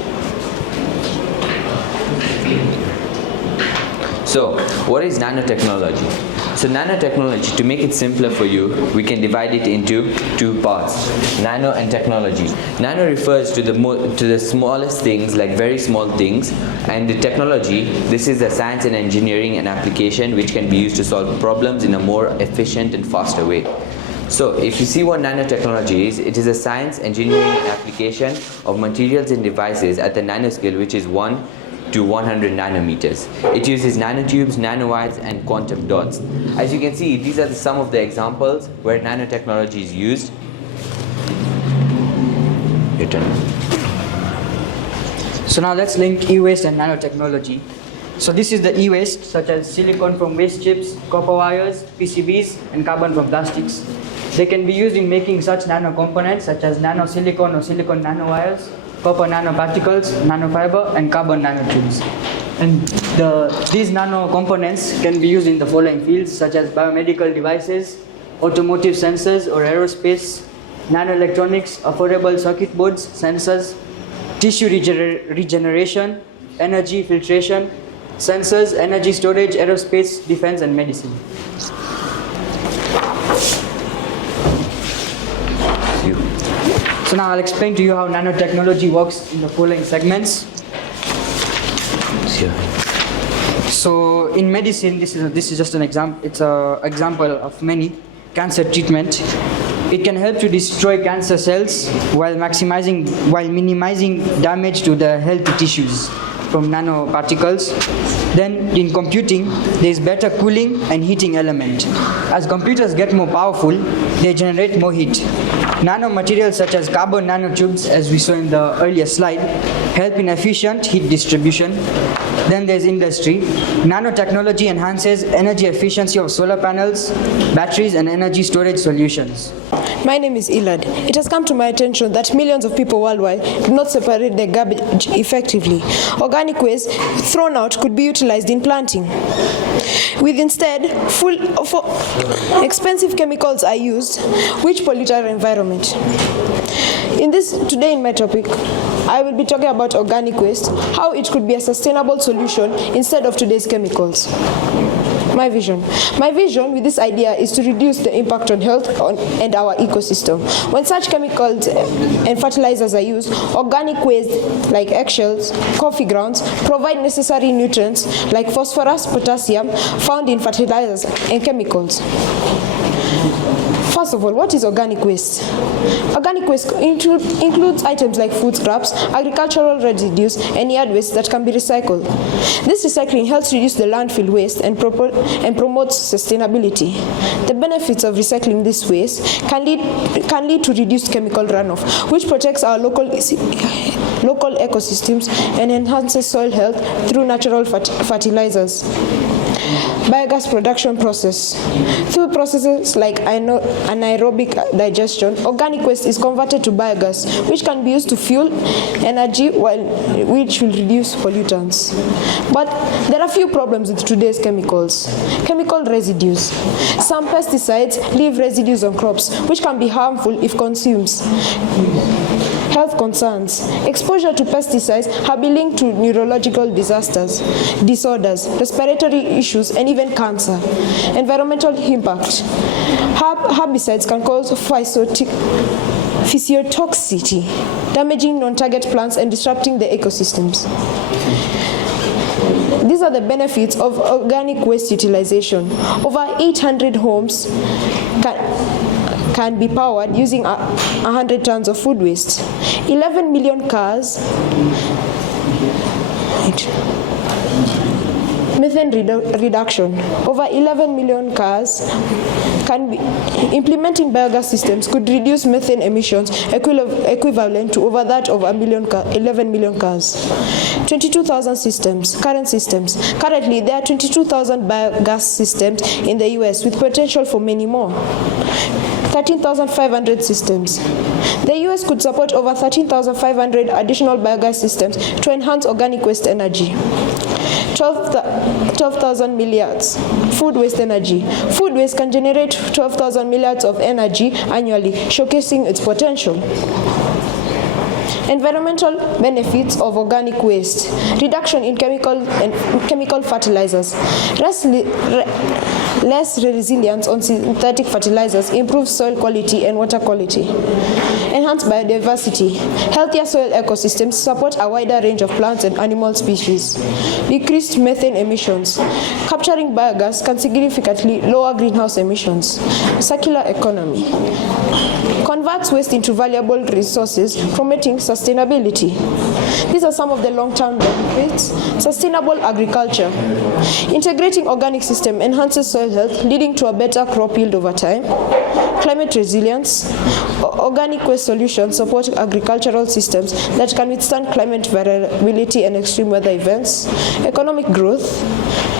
So, what is nanotechnology? So nanotechnology, to make it simpler for you, we can divide it into two parts, nano and technology. Nano refers to the smallest things, like very small things, and the technology, this is the science and engineering and application which can be used to solve problems in a more efficient and faster way. So if you see what nanotechnology is, it is a science, engineering and application of materials and devices at the nanoscale, which is 1 to 100 nanometers. It uses nanotubes, nanowires, and quantum dots. As you can see, these are some of the examples where nanotechnology is used. Your turn. So now let's link e-waste and nanotechnology. So this is the e-waste, such as silicon from waste chips, copper wires, PCBs, and carbon from plastics. They can be used in making such nano components such as nanosilicon or silicon nanowires, copper nanoparticles, nanofiber, and carbon nanotubes. And these nano components can be used in the following fields such as biomedical devices, automotive sensors or aerospace, nanoelectronics, affordable circuit boards, sensors, tissue regeneration, energy filtration, sensors, energy storage, aerospace, defense, and medicine. So now I'll explain to you how nanotechnology works in the following segments. Sure. So in medicine, this is just an example. It's an example of many cancer treatment. It can help to destroy cancer cells while minimizing damage to the healthy tissues from nanoparticles. Then in computing, there is better cooling and heating element. As computers get more powerful, they generate more heat. Nanomaterials such as carbon nanotubes, as we saw in the earlier slide, help in efficient heat distribution. Then there's industry. Nanotechnology enhances energy efficiency of solar panels, batteries, and energy storage solutions. My name is Ilad. It has come to my attention that millions of people worldwide do not separate their garbage effectively. Organic waste thrown out could be utilized in planting. With instead, expensive chemicals are used which pollute our environment. Today in my topic, I will be talking about organic waste, how it could be a sustainable solution instead of today's chemicals. My vision with this idea is to reduce the impact on health and our ecosystem. When such chemicals and fertilizers are used, organic waste like eggshells, coffee grounds provide necessary nutrients like phosphorus, potassium found in fertilizers and chemicals. First of all, what is organic waste? Organic waste includes items like food scraps, agricultural residues, and yard waste that can be recycled. This recycling helps reduce the landfill waste and promotes sustainability. The benefits of recycling this waste can lead to reduced chemical runoff, which protects our local ecosystems and enhances soil health through natural fertilizers. Biogas production process. Through processes like anaerobic digestion, organic waste is converted to biogas, which can be used to fuel energy, which will reduce pollutants. But there are few problems with today's chemicals. Chemical residues. Some pesticides leave residues on crops, which can be harmful if consumed. Health concerns. Exposure to pesticides have been linked to neurological disorders, respiratory issues, and even cancer. Environmental impact. Herbicides can cause physiotoxicity, damaging non-target plants and disrupting the ecosystems. These are the benefits of organic waste utilization. Over 800 homes can be powered using 100 tons of food waste. 11 million cars. Methane reduction. Over 11 million cars can be implementing biogas systems could reduce methane emissions equivalent to over that of 11 million cars. 22,000 current systems. Currently, there are 22,000 biogas systems in the US with potential for many more. 13,500 systems. The US could support over 13,500 additional biogas systems to enhance organic waste energy. 12,000 milliards. Food waste energy. Food waste can generate 12,000 milliards of energy annually, showcasing its potential. Environmental benefits of organic waste. Reduction in chemical fertilizers. Less resilience on synthetic fertilizers improves soil quality and water quality. Enhanced biodiversity. Healthier soil ecosystems support a wider range of plants and animal species. Decreased methane emissions. Capturing biogas can significantly lower greenhouse emissions. Circular economy. Converts waste into valuable resources, promoting sustainability. These are some of the long-term benefits. Sustainable agriculture. Integrating organic system enhances soil health, leading to a better crop yield over time. Climate resilience. Organic waste solutions support agricultural systems that can withstand climate variability and extreme weather events. Economic growth.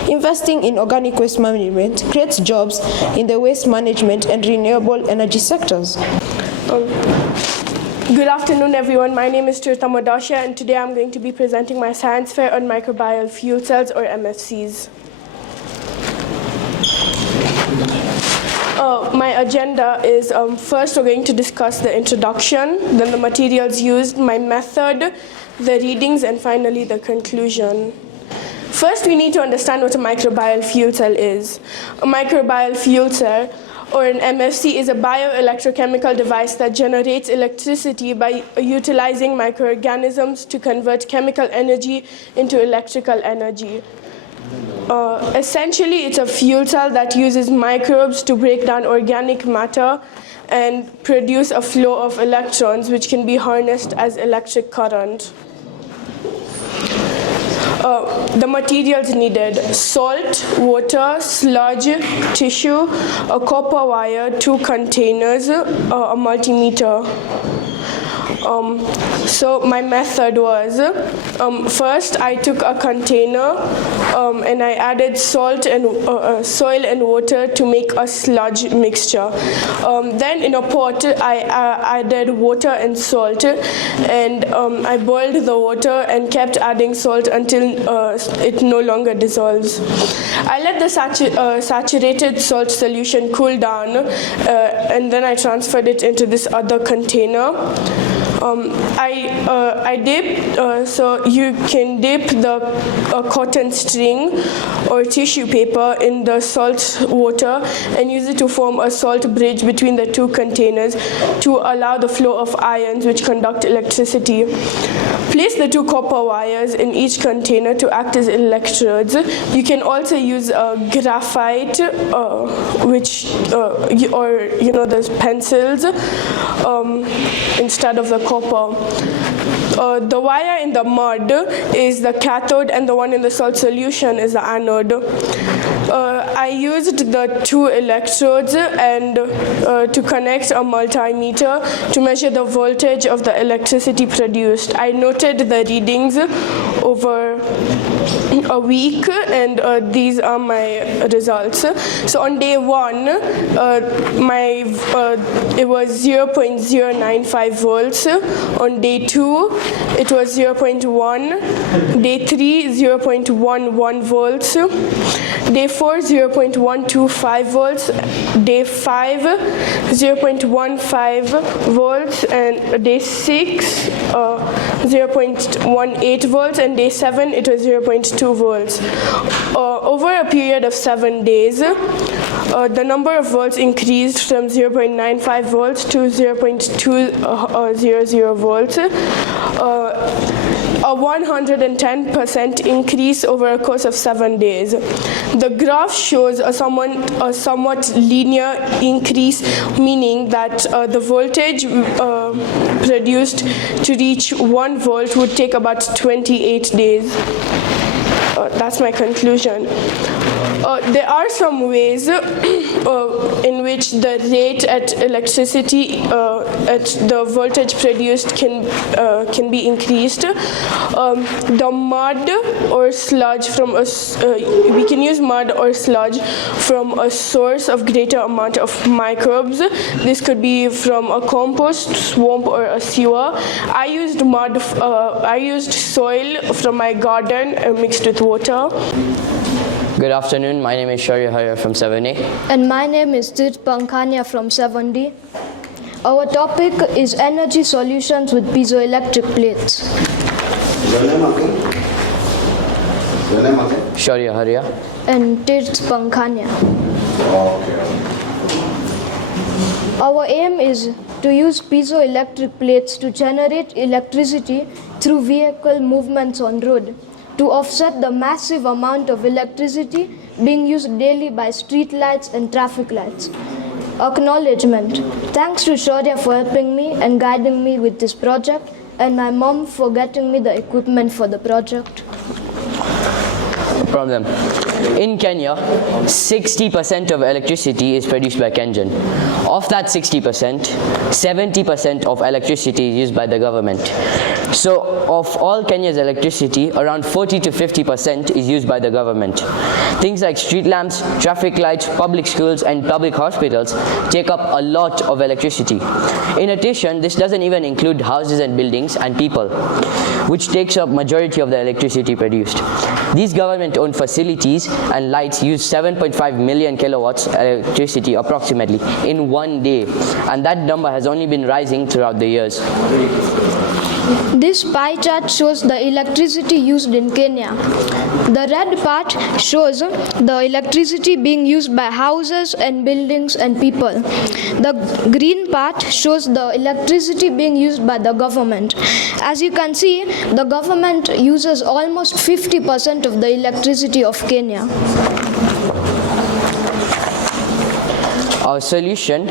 Investing in organic waste management creates jobs in the waste management and renewable energy sectors. Good afternoon, everyone. My name is Tirtha Modasha, and today I'm going to be presenting my science fair on microbial fuel cells, or MFCs. My agenda is first we're going to discuss the introduction, then the materials used, my method, the readings, and finally the conclusion. First, we need to understand what a microbial fuel cell is. A microbial fuel cell, or an MFC, is a bioelectrochemical device that generates electricity by utilizing microorganisms to convert chemical energy into electrical energy. Essentially, it's a fuel cell that uses microbes to break down organic matter and produce a flow of electrons, which can be harnessed as electric current. The materials needed: salt, water, sludge, tissue, a copper wire, 2 containers, a multimeter. So my method was, first I took a container and I added salt and soil and water to make a sludge mixture. Then in a pot I added water and salt, and I boiled the water and kept adding salt until it no longer dissolves. I let the saturated salt solution cool down, and then I transferred it into this other container. I dip, so you can dip the cotton string or tissue paper in the salt water and use it to form a salt bridge between the two containers to allow the flow of ions which conduct electricity. Place the two copper wires in each container to act as electrodes. You can also use graphite, those pencils instead of the copper. The wire in the mud is the cathode and the one in the salt solution is the anode. I used the two electrodes and to connect a multimeter to measure the voltage of the electricity produced. I noted the readings over a week, and these are my results. So on day 1, it was 0.095 volts. On day 2, it was 0.1. Day 3, 0.11 volts. Day 4, 0.125 volts. Day 5, 0.15 volts, and day 6, 0.18 volts, and day 7, it was 0.2 volts. Over a period of 7 days, the number of volts increased from 0.95 volts to 0.200 volts. A 110% increase over a course of 7 days. The graph shows a somewhat linear increase, meaning that the voltage produced to reach 1 volt would take about 28 days. That's my conclusion. There are some ways in which the rate at electricity at the voltage produced can be increased. The mud or sludge we can use mud or sludge from a source of greater amount of microbes. This could be from a compost, swamp, or a sewer. I used soil from my garden mixed with water. Good afternoon, my name is Shaurya Harya from 7A. And my name is Tit Pankania from 7D. Our topic is energy solutions with piezoelectric plates. Your name again? Shaurya Harya. And Tit Pankania. Okay. Our aim is to use piezoelectric plates to generate electricity through vehicle movements on road, to offset the massive amount of electricity being used daily by street lights and traffic lights. Acknowledgement. Thanks to Shaurya for helping me and guiding me with this project, and my mom for getting me the equipment for the project. Problem. In Kenya, 60% of electricity is produced by KenGen. Of that 60%, 70% of electricity is used by the government. So of all Kenya's electricity, around 40 to 50% is used by the government. Things like street lamps, traffic lights, public schools, and public hospitals take up a lot of electricity. In addition, this doesn't even include houses and buildings and people, which takes up majority of the electricity produced. These government-owned facilities and lights use 7.5 million kilowatts electricity approximately in one day, and that number has only been rising throughout the years. This pie chart shows the electricity used in Kenya. The red part shows the electricity being used by houses and buildings and people. The green part shows the electricity being used by the government. As you can see, the government uses almost 50% of the electricity of Kenya. Our solution: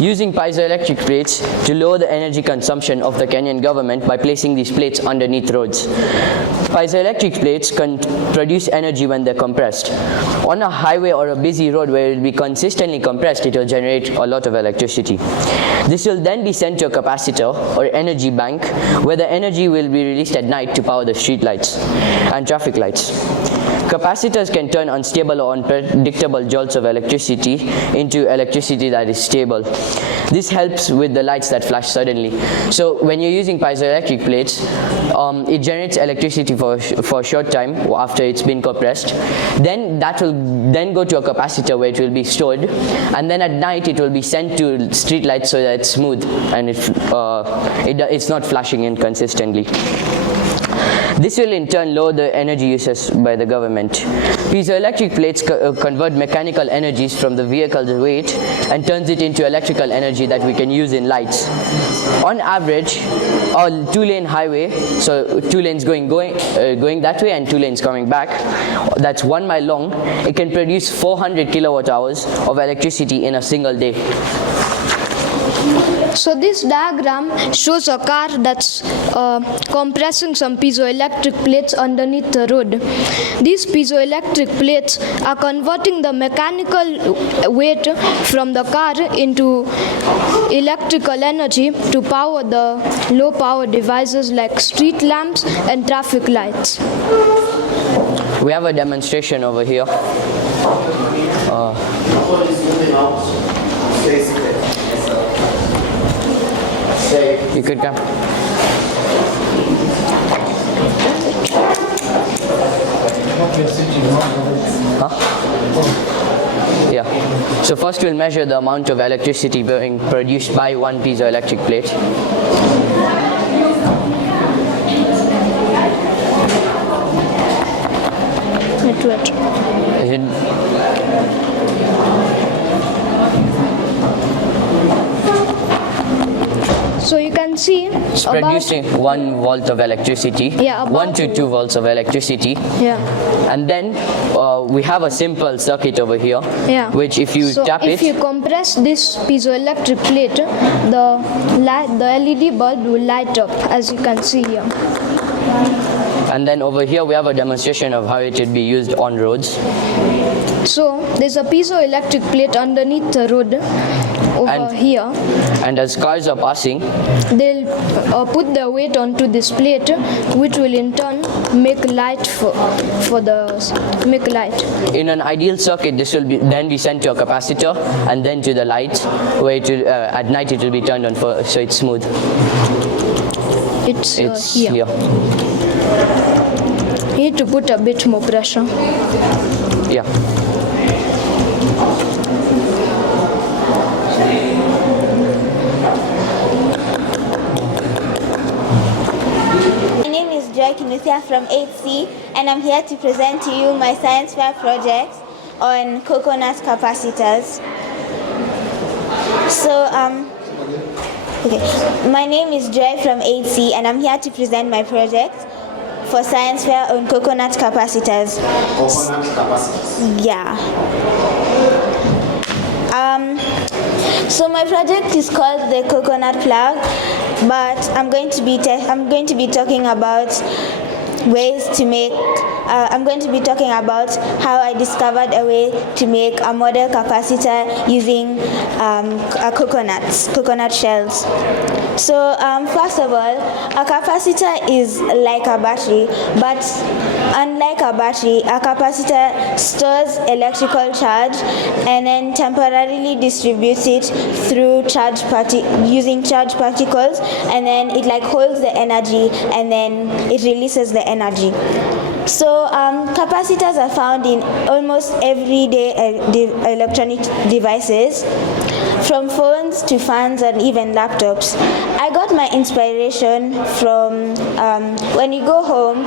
using piezoelectric plates to lower the energy consumption of the Kenyan government by placing these plates underneath roads. Piezoelectric plates can produce energy when they're compressed. On a highway or a busy road where it will be consistently compressed, it will generate a lot of electricity. This will then be sent to a capacitor or energy bank, where the energy will be released at night to power the street lights and traffic lights. Capacitors can turn unstable or unpredictable jolts of electricity into electricity that is stable. This helps with the lights that flash suddenly. So when you're using piezoelectric plates, it generates electricity for a short time after it's been compressed. Then that will then go to a capacitor where it will be stored, and then at night it will be sent to street lights so that it's smooth and it's not flashing inconsistently. This will in turn lower the energy uses by the government. Piezoelectric plates convert mechanical energies from the vehicle's weight and turns it into electrical energy that we can use in lights. On average, a two-lane highway, so two lanes going that way and two lanes coming back, that's 1 mile long, it can produce 400 kilowatt hours of electricity in a single day. So this diagram shows a car that's compressing some piezoelectric plates underneath the road. These piezoelectric plates are converting the mechanical weight from the car into electrical energy to power the low power devices like street lamps and traffic lights. We have a demonstration over here. You could come. Huh? Yeah. So first we'll measure the amount of electricity being produced by one piezoelectric plate. So you can see it's producing 1 volt of electricity, 1 to 2 volts of electricity. Yeah. And then we have a simple circuit over here, which if you tap if you compress this piezoelectric plate, the LED bulb will light up, as you can see here. And then over here we have a demonstration of how it would be used on roads. So there's a piezoelectric plate underneath the road over here. And as cars are passing, they'll put the weight onto this plate, which will in turn make light make light. In an ideal circuit, this will then be sent to a capacitor and then to the lights, where it will, at night it will be turned on so it's smooth. It's here. You need to put a bit more pressure. Yeah. My name is Joy Kinuthia from 8C, and I'm here to present to you my science fair project on coconut capacitors. So, my name is Joy from 8C, and I'm here to present my project for science fair on coconut capacitors. Coconut capacitors? Yeah. So my project is called the coconut plug, but I'm going to be talking about ways to make. I'm going to be talking about how I discovered a way to make a model capacitor using coconut shells. So first of all, a capacitor is like a battery, but unlike a battery, a capacitor stores electrical charge and then temporarily distributes it through using charge particles, and then it holds the energy and then it releases the energy. So capacitors are found in almost everyday electronic devices, from phones to fans and even laptops. I got my inspiration from when you go home,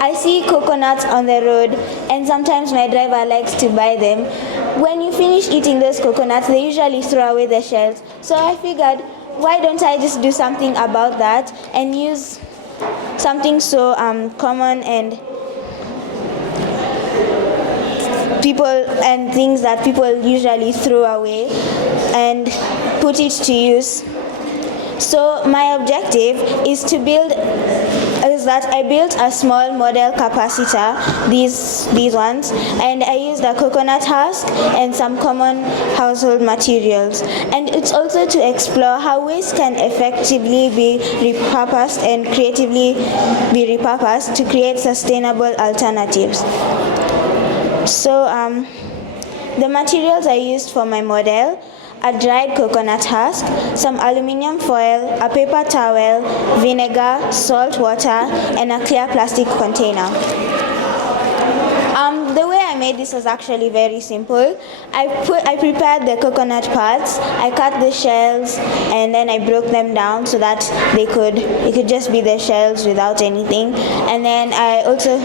I see coconuts on the road, and sometimes my driver likes to buy them. When you finish eating those coconuts, they usually throw away the shells. So I figured, why don't I just do something about that and use something so common and things that people usually throw away and put it to use. So my objective is that I built a small model capacitor, these ones, and I used a coconut husk and some common household materials. And it's also to explore how waste can effectively be repurposed and creatively be repurposed to create sustainable alternatives. So the materials I used for my model: a dried coconut husk, some aluminium foil, a paper towel, vinegar, salt water, and a clear plastic container. The way I made this was actually very simple. I prepared the coconut parts, I cut the shells, and then I broke them down so that it could just be the shells without anything. And then I also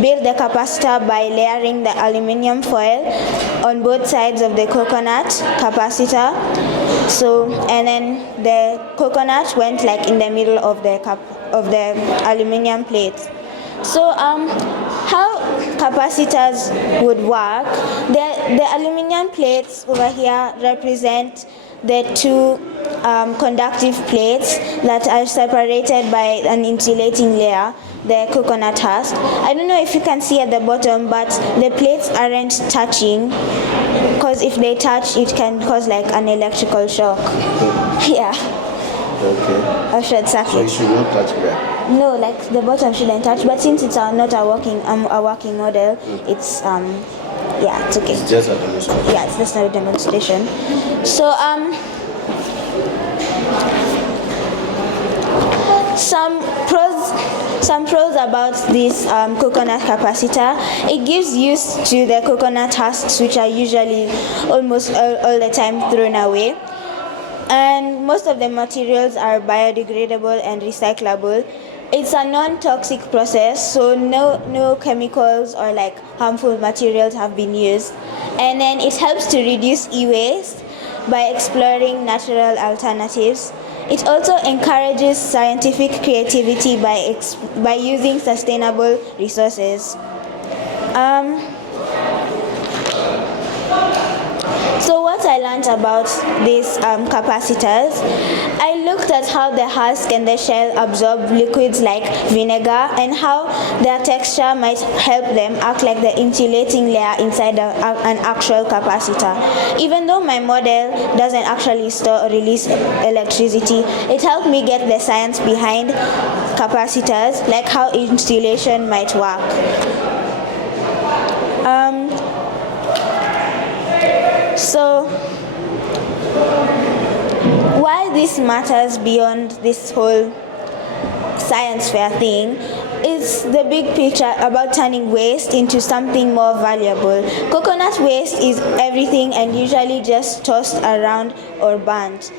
built the capacitor by layering the aluminium foil on both sides of the coconut capacitor. So, and then the coconut went like in the middle of the aluminium plates. So how capacitors would work: the aluminium plates over here represent the two conductive plates that are separated by an insulating layer, the coconut husk. I don't know if you can see at the bottom, but the plates aren't touching, because if they touch, it can cause like an electrical shock. Yeah. Okay. A short circuit. So you should not touch that. No, like the bottom shouldn't touch, but since it's not a working model, it's yeah, it's okay. It's just a demonstration. Yeah, it's just a demonstration. So some pros about this coconut capacitor: it gives use to the coconut husks, which are usually almost all the time thrown away. And most of the materials are biodegradable and recyclable. It's a non-toxic process, so no chemicals or like harmful materials have been used. And then it helps to reduce e-waste by exploring natural alternatives. It also encourages scientific creativity by using sustainable resources. So what I learned about these capacitors: I looked at how the husk and the shell absorb liquids like vinegar and how their texture might help them act like the insulating layer inside an actual capacitor. Even though my model doesn't actually store or release electricity, it helped me get the science behind capacitors, like how insulation might work. So, why this matters beyond this whole science fair thing is the big picture about turning waste into something more valuable. Coconut waste is everything and usually just tossed around or burnt,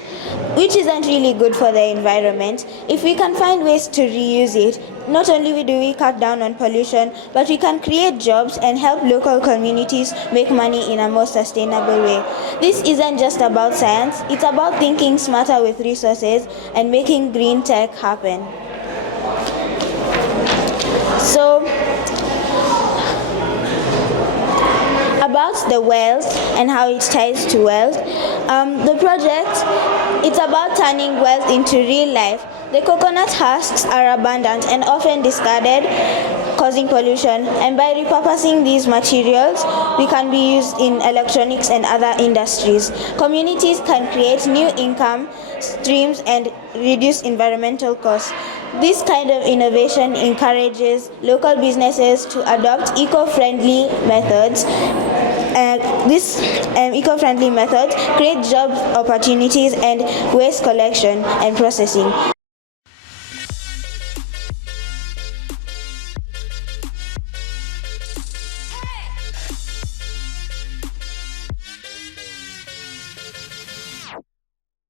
which isn't really good for the environment. If we can find ways to reuse it, not only do we cut down on pollution, but we can create jobs and help local communities make money in a more sustainable way. This isn't just about science, it's about thinking smarter with resources and making green tech happen. So, about the wealth and how it ties to wealth, the project, it's about turning wealth into real life. The coconut husks are abundant and often discarded, causing pollution, and by repurposing these materials, we can be used in electronics and other industries. Communities can create new income streams and reduce environmental costs. This kind of innovation encourages local businesses to adopt eco-friendly methods. These eco-friendly methods create job opportunities and waste collection and processing.